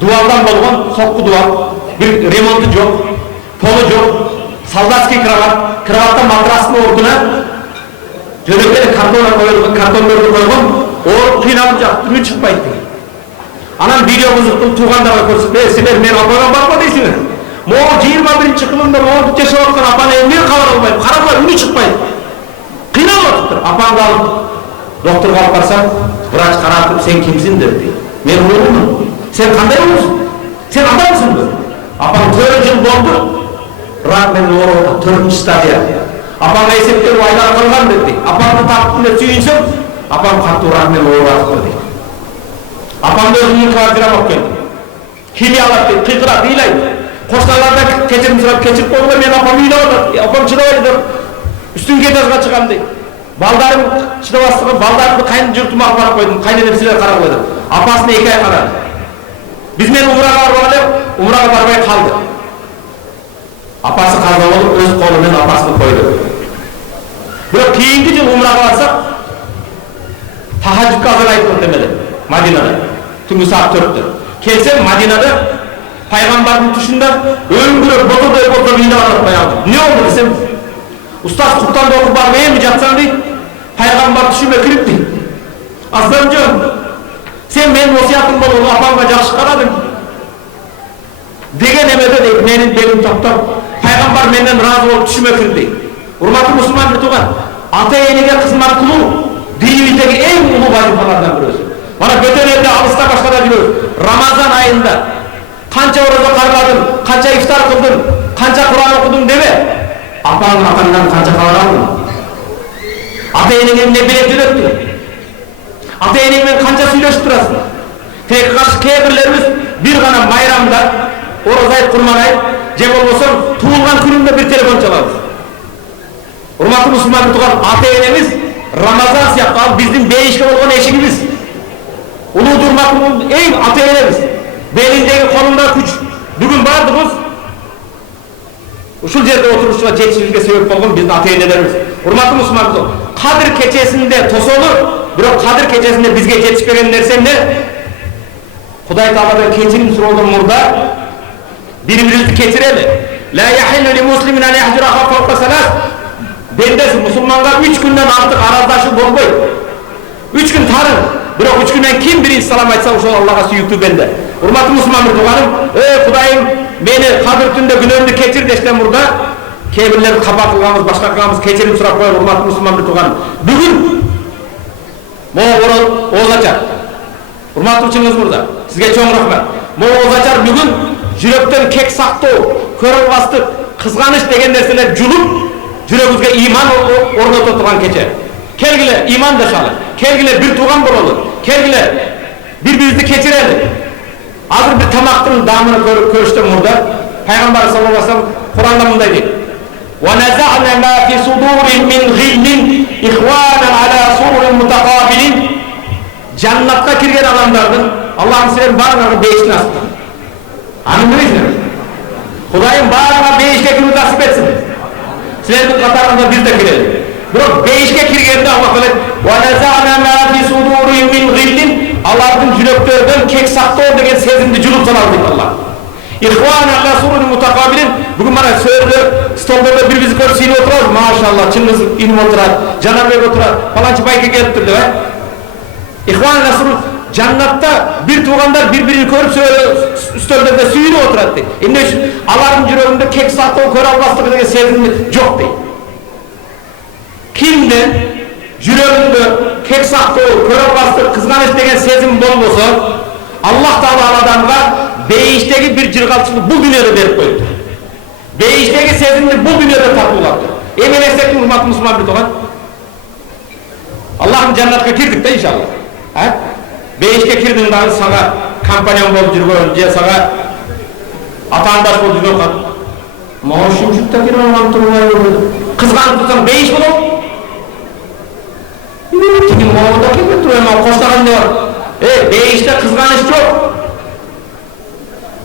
дуалдан болгон, сокку дуал, бир ремонту жок, полу жок, солдатский кроват, кроваттан матрастын ордуна жөнөкөй картондорду койгон, ооруп кыйналып жатып, үнү чыкпайт дейт. Анан видео кызыктуу туугандарга көрсөтүп, силер мен апага барма дейсиңер. Могу 21-кылымда могу жашап аткан апаны эмне кабар албайм, карабай үнү чыкпайт. Кыйналып атыптыр. Апаңды алып доктурга алып барсам, врач каратып, сен кимсиң депти. Мен оорумун. Сен кандай болосуң? Сен адамсыңбы? Апаң 4 жыл болду. Рак менен ооруп, 4-чү стадия. Апаңа эсептеп айлар калган депти. Апаңды таптым деп сүйүнсөм, апам катуу рак менен ооруп атыптыр дейт. Апамды өзүнүн квартирага алып келди. Химия алат дейт, кыйкырат, ыйлайт. Кошналардан кечирим сурап, кечирип койгула, мен апам ыйлап атат. Апам чыдабайт деп, үстүнгү этажга чыгам дейт. Балдарым чыдабастыгы, балдарымды кайын журтума алып барып койдум. Кайненем силер карап койду. Апасын 2 ай карады. Биз менен умрага барып элек, умраға барбай қалды. Апасы қаза болып, өз қолымен апасын қойды. Бірақ кейінгі жыл умраға барсақ, тахаджудқа азан айтып демеді, Мадинада. Түнгі сағат 4-те. Келсем, Мадинада пайғамбардың тұшында өңгіріп бұтырдай болса үйді анатпай алдым. Не oldu десем, ұстаз құптанды оқып барып емі жатсаң дейді, пайғамбар түшіме кіріп дейді. Aslanjön, sen benim osiyatım bolunu apamga жақсы қарадың. Деген емеді дейді, менің белім тоқтап, пайғамбар менден разы болып түшіме кірді. Урматты мұсылман бір туған, ата-енеге қызмат қылу dinimizdeki en ulu vazifelerden birisi. Bana götür evde alışta başkada biliyoruz. Ramazan ayında kança oruza karladın, kança iftar kıldın, kança Kur'an okudun deme. Apanın atandan kança kalar aldın. Ata-enin evine bilekli döktün. Ata-enin kança söyleşip durasın. Tek karşı kebirlerimiz bir gana bayramda orozayıp kurmanayıp cep olmasın tuğulgan gününde bir telefon çalarız. Hurmatlı Müslüman tutulan ata-enemiz Ramazan siyahtı bizim değişke olan eşigimiz. Ulu durmaklı'nın en ata-enemiz. Belindeki kolunda güç. Bugün bardığımız uşul yerde oturuşuna жетişimizге sebep olgun bizim ata-enelerimiz. Hurmatlı Müslüman tutulan Kadir keçesinde tosolu, biroq Kadir keçesinde bizge жетişpegen nerse ne? Xuday Taala'dan keçirim sorulduğum murda birbirimizi keçireli. La yahillu li muslimin an yahjura fawqa salat. Bendesin Müslümanlar 3 günden artık arazdaşı bolboy. 3 gün tarın. Biroq 3 günden kim birinci salam aytsa ошол Allah'a suyuktу bende. Hurmatlı Müslüman bir tuğanım, Xudayım meni Kadir tünde günömdü keçir deşten burada. Kebirler kafa kılgamız, başka kılgamız keçirim surap koyar hurmatlı Müslüman bir tuğanım. Bugün Moğol Oğuz-Açar. Hurmatlı uçunuz burada. Sizge çoğun rahmet. Moğol Oğuz-Açar bugün jürökten kek saktoo, körül bastık, kızganış degen nerseler julup jürögüzge iman ornata turgan keche. Kelgile iman daşalı. Kelgile bir tuğan bolalı. Kelgile birbirimizni keçireli. Hazır bir tamaktın damını körüştüm burada. Peygamber sallallahu aleyhi ve sellem Kur'an'da mınday deyip وَنَزَعْنَا مَا فِي صُدُورٍ مِنْ غِلٍّ اِخْوَانًا عَلَى سُرُرٍ مُتَقَابِلٍ Jannatta kirgen adamlardan Allah'ın sizlerin bağırlarına değişini astı. Anladınız. Xudayım bağırlarına değişke kimi nasip etsin. Sizlerin katarında biz de girelim. Biroq değişke kirgende Allah bilir. وَنَزَعْنَا مَا فِي صُدُورٍ مِنْ غِلٍّ Allah'ın jüröklerden kek saktoo degen sezimdi julup sanaldık Allah. İhvan ala surun mutakabilin. Bugün bana söyledi, stolda birbirimizi görüp seni oturarız. Maşallah, çınınız inim oturar, Caner Bey oturar, falançı bayka gelip durdu. İhvan ala surun, jannatta bir tuğanlar birbirini görüp stolda suyunu oturattı. Şimdi Allah'ın jürökünde kek saktoo kör almastık degen sezimdi yok değil. Kimden jürökünde kek saktoo kör almastık kızganış degen sezim bolbosa Allah Teala adamga Beyişteki bir cırgalçılık bu dünyada verip koydu. Beyişteki sezimlik bu dünyada tatlıladı. Emin etsek mi hurmatlı Müslüman bir doğan? Allah'ın cennetine girdik de inşallah. Beyişke girdin daha sana kampanyan bol жүргөн, je sana atandaş bol жүргөн. Maaşım şutta girmem turmay oldu. Kızganıp tutsam beyiş bolop. Kim mağda kim turmay koştagan ne var? Beyişte kızganış yok.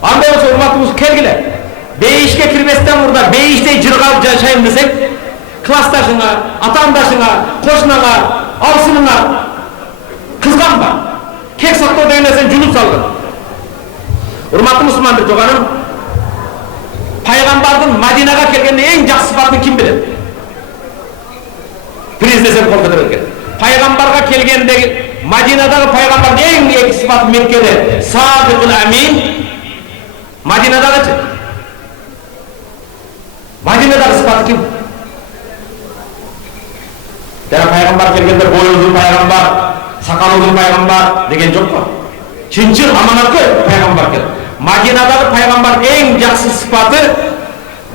Anda olsa hurmatımız kelgile. Beyişke kirmesinden burada beyişte jırgalып yaşayın desek, klastaşına, atandaşına, koşunana, alsınına kızganma. Kek saktoo degen sen julup salgın. Hurmatlı Müslüman bir tuğanım, Paygambardın Madinaga kelgende en жақсы sıfatını kim bilir? Biriz desem kolda dururken. Paygambarga kelgendeki Madinadagi Paygambardın en iki sıfatı Mekke'de Sadıkul Amin. Madina'da kaçın? Madina'da sıfatı kim? Yani Peygamber gelgende boy uzun Peygamber, sakal uzun Peygamber degen yok mu? Çinçil amanat koy Peygamber geldi. Madina'da Peygamber en жақсы sıfatı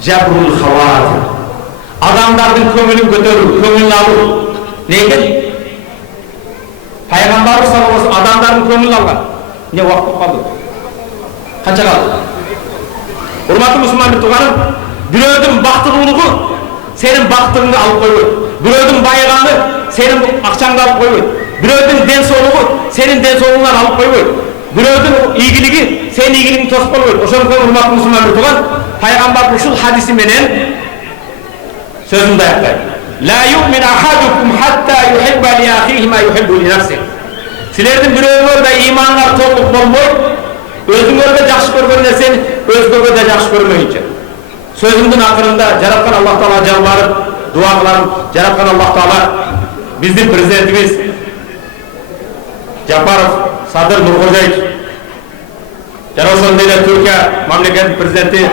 Cebrul Havat. Adamların kömülün götürür, kömülün alır. Neyken? Peygamber sallallahu aleyhi ve sellem adamların kömülün alır. Ne vakit kaldı? Kaça kaldı? Hurmatlı Müslüman bir tuğanım, biröydün baktırılığı senin baktırını alıp koyuyor. Biröydün bayıganı senin akçanını alıp koyuyor. Biröydün den soluğu senin den soluğundan alıp koyuyor. Biröydün iyigiligi sen igилигиң тосуп болбойт. Ошондуктан урматтуу мусулман туган пайгамбар ушул хадиси менен sözümde ayaklayın. La yu'min ahadukum hatta yuhibba li akhihi ma yuhibbu li nafsihi. Sizlerden biröөгөр da imanlar толук болбойт. Өзүңөр да жакшы көргөн нерсени өзгөгө да жакшы көрмөйүнчө. Sözümдүн акырында жараткан Аллах Таала жалбарып, дуа кылам. Жараткан Аллах Таала биздин президентибиз Жапаров Садыр Нуркожоевич, жана ошондой эле Түркия мамлекетинин президенти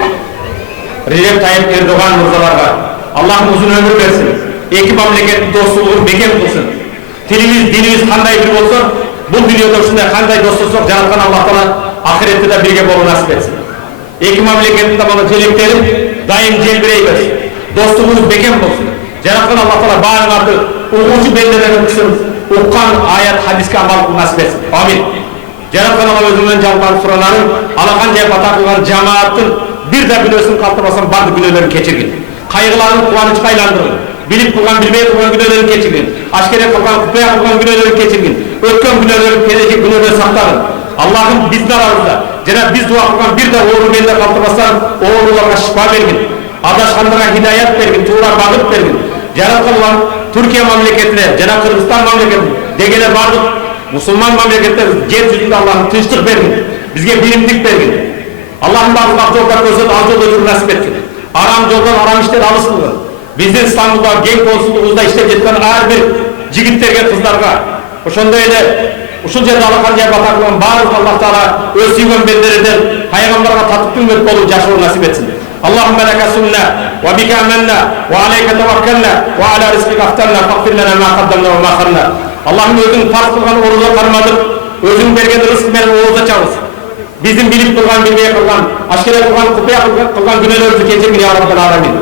Recep Tayyip Erdoğan мырзаларга Allah'ım uzun ömür versin. Эки мамлекеттин достугун бекем кылсын. Тилибиз, динибиз кандай бир болсо, бул дүйнөдө ушундай кандай достошсок жараткан Аллах Таала ахиретте да бирге болуу насип этсин. Эки мамлекеттин да мына желектери дайым желбирей берсин. Достугубуз бекем болсун. Жараткан Аллах Таала баарыңарды угуучу бендерден өткүсүн, уккан аят хадиске амал кылып насип этсин. Амин. Жараткан Аллах өзүнөн жалбарып суранарын, алаканча бата кылган жамааттын бир да күнөөсүн калтырбастан бардык күнөөлөрүн кечиргин. Кайгыларын кубанычка айландыргын. Билип кылган, билбей кылган күнөөлөрүн кечиргин. Ашкере кылган, купая кылган күнөөлөрүн кечиргин. Өткөн күнөөлөрүн келечек күнөөлөрүн сактагын. Аллахым биздин арабызда жана биз дуа кылган бир да оору бенде калтырбастан ооруларга шифа бергин. Адашкандарга хидаят бергин, туура багыт бергин. Жараткан Түркия мамлекетине жана Кыргызстан мамлекетине дегеле бардык мусулман мамлекеттер жер жүзүндө Аллахым тынчтык бергин. Бизге биримдик бергин. Аллахым бардык ак жолдо көрсөтүп, ал жолдо жүрүп насип эткин. Арам жолдан арам иштер алыс кылгын. Биздин Стамбулда кең консулдугубузда иштеп жаткан ар бир жигиттерге, кыздарга, ошондой эле ушул жерде алаканча бата кылган баардык Аллах Таала өз сүйгөн бендеринен пайгамбарга татыктуу үмөт болуп жашоо насип этсин. Allahümme leke sunna ve bike amenna ve aleyke tevakkelna ve ala rizkik aftalna fagfir lana ma qaddamna ve ma kharna. Allah'ım özün farz kılgan oruza karmadık, özün bergen rızk menen oruza çağız. Bizim bilip kılgan, bilmeye kılgan, aşkere kılgan, kupaya kılgan günelörümüzü geçirgin ya Rabbel Alamin.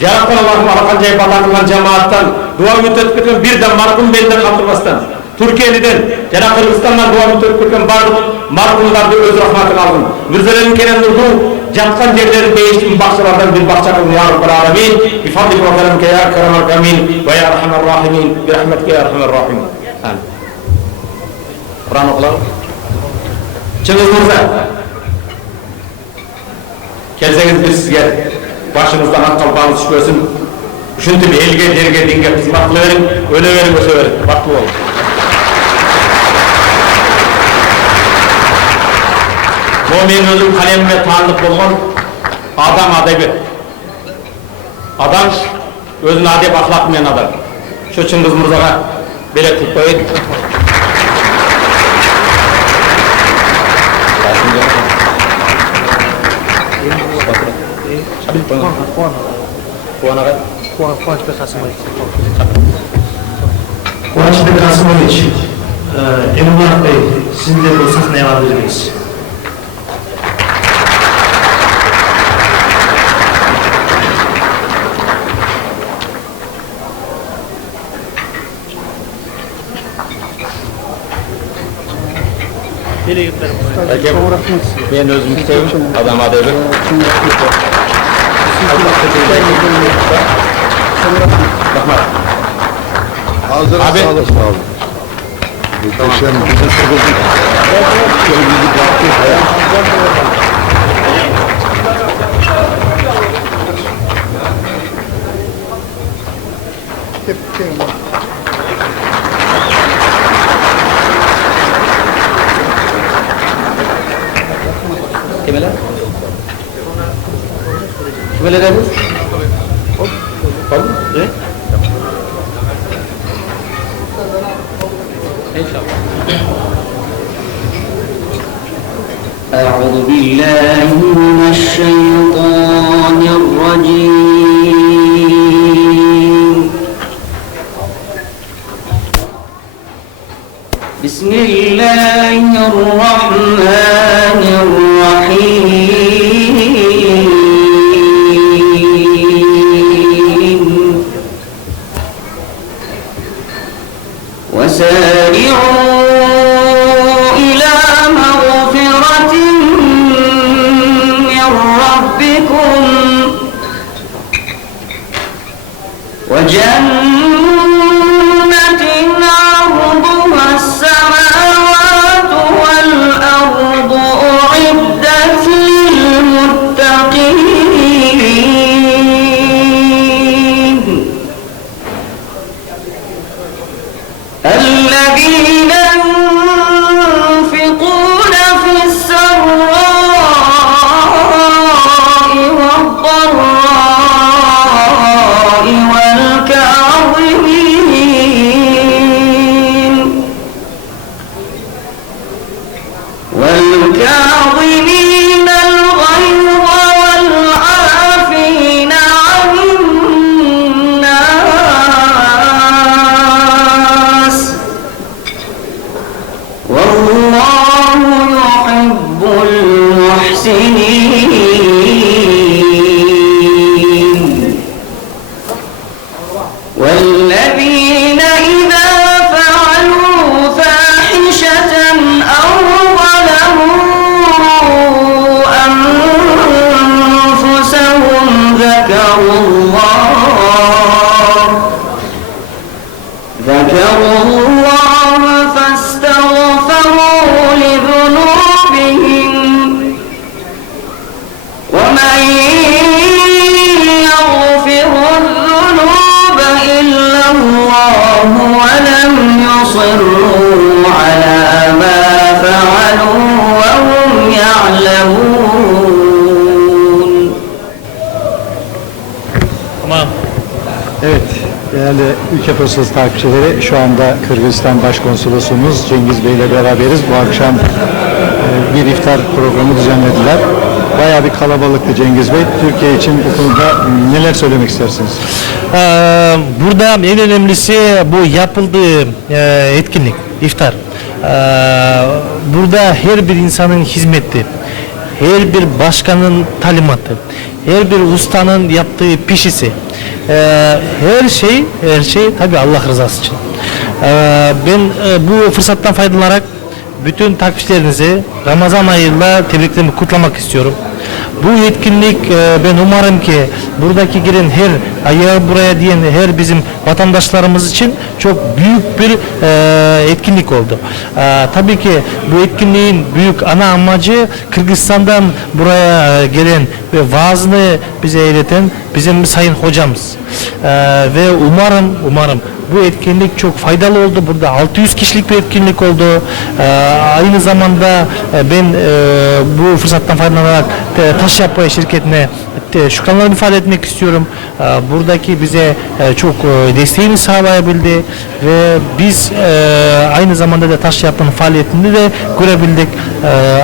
Жараткан Аллахым алаканча бата кылган жамааттан дуа үмүт өтүп кеткен бир да маркум белден калтырбастан, Түркияден жана Кыргызстандан дуа үмүт өтүп кеткен бардык маркумдарды өз рахматына алгын. Мүрзелерин кенен нурду жаткан жерлерин бейиштин бакчалардан бир бакча кылгын я Rabbel Alamin. Бифадлика ва карамика я акрамал акрамин ва я архамар рахимин бирахматика я архамар рахимин. Амин. Кур'ан окулам. Чыңгыз мырза, келсеңиз биз сизге başınızdan ak kalpağınız düşmesin. Üşüntüp elge, derge, dinge kızmak kılıverin, öyle verin, öse verin. Baklı olun. Bu men özüm kalemime tanınıp bolğan adam adebi. Adam özün adep ahlak men adam. Şu Çıngiz Mırzaga belek kılıp koyun. Kıvançbek Kasımoviç, Emrullah Bey, sizin de bu sahneye alabilir miyiz? Ben özüm sevim, adam adebi. Ağzına Abi. sağlık. Muhteşem. Bizi sokuduk. Bizi bıraktık. Kimeler? Kimeler demiş? Pardon? Ne? İnşallah. أعوذ بالله من الشيطان الرجيم بسم الله الرحمن الرحيم وسارعوا إلى مغفرة من ربكم وجنة عرضها السماوات والأرض أعدت Değerli Ülke Postası takipçileri, şu anda Kırgızistan Başkonsolosumuz Cengiz Bey ile beraberiz. Bu akşam bir iftar programı düzenlediler. Bayağı bir kalabalıktı Cengiz Bey. Türkiye için bu konuda neler söylemek istersiniz? Burada en önemlisi bu yapıldığı etkinlik, iftar. Burada her bir insanın hizmeti, her bir başkanın talimatı, her bir ustanın yaptığı pişisi, her şey tabii Allah rızası için. Ben bu fırsattan faydalanarak bütün takipçilerinizi Ramazan ayıyla tebriklerimi kutlamak istiyorum. Bu etkinlik ben umarım ki buradaki giren her ayağı buraya diyen her bizim vatandaşlarımız için çok büyük bir etkinlik oldu. Tabii ki bu etkinliğin büyük ana amacı Kırgızistan'dan buraya gelen ve vaazını bize ileten bizim sayın hocamız. Ve umarım bu etkinlik çok faydalı oldu. Burada 600 kişilik bir etkinlik oldu. Aynı zamanda ben bu fırsattan faydalanarak Taş Yapı şirketine şükranlarımı ifade etmek istiyorum. Buradaki bize çok desteğini sağlayabildi ve biz aynı zamanda da Taş Yapı'nın faaliyetini de görebildik.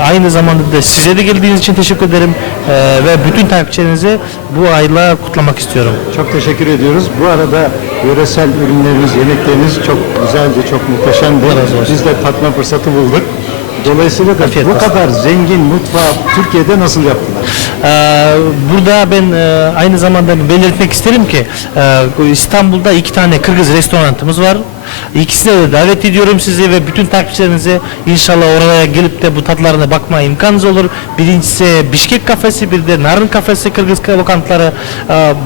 Aynı zamanda da size de geldiğiniz için teşekkür ederim ve bütün takipçilerinizi bu ayla kutlamak istiyorum. Çok teşekkür ediyoruz. Bu arada yöresel ürünleriniz, yemekleriniz çok güzeldi, çok muhteşemdi. Biz de tatma fırsatı bulduk. Dolayısıyla da Afiyet bu olsun. kadar zengin mutfağı Türkiye'de nasıl yaptılar? Burada ben aynı zamanda belirtmek isterim ki İstanbul'da 2 tane Kırgız restoranımız var. İkisine de davet ediyorum sizi ve bütün takipçilerinizi. İnşallah oraya gelip de bu tatlarına bakma imkanınız olur. Birincisi Bişkek kafesi, bir de Narın kafesi, Kırgız lokantaları.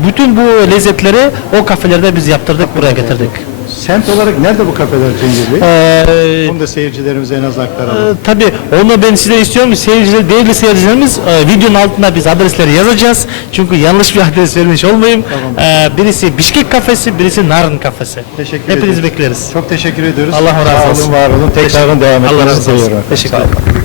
Bütün bu lezzetleri o kafelerde biz yaptırdık, buraya getirdik. Semt olarak nerede bu kafeler Cengiz Bey? Onu da seyircilerimize en az aktaralım. Tabii onu ben size istiyorum. Değerli seyircilerimiz videonun altına biz adresleri yazacağız. Çünkü yanlış bir adres vermiş olmayayım. Birisi Bişkek kafesi, birisi Narın kafesi. Teşekkür Hepinizi ederiz. bekleriz. Çok teşekkür ediyoruz. Allah razı olsun. Sağ olun, var olun. Tekrardan devam Allah etmenizi razı olsun. diliyorum. Teşekkür Sağ olun. ederim.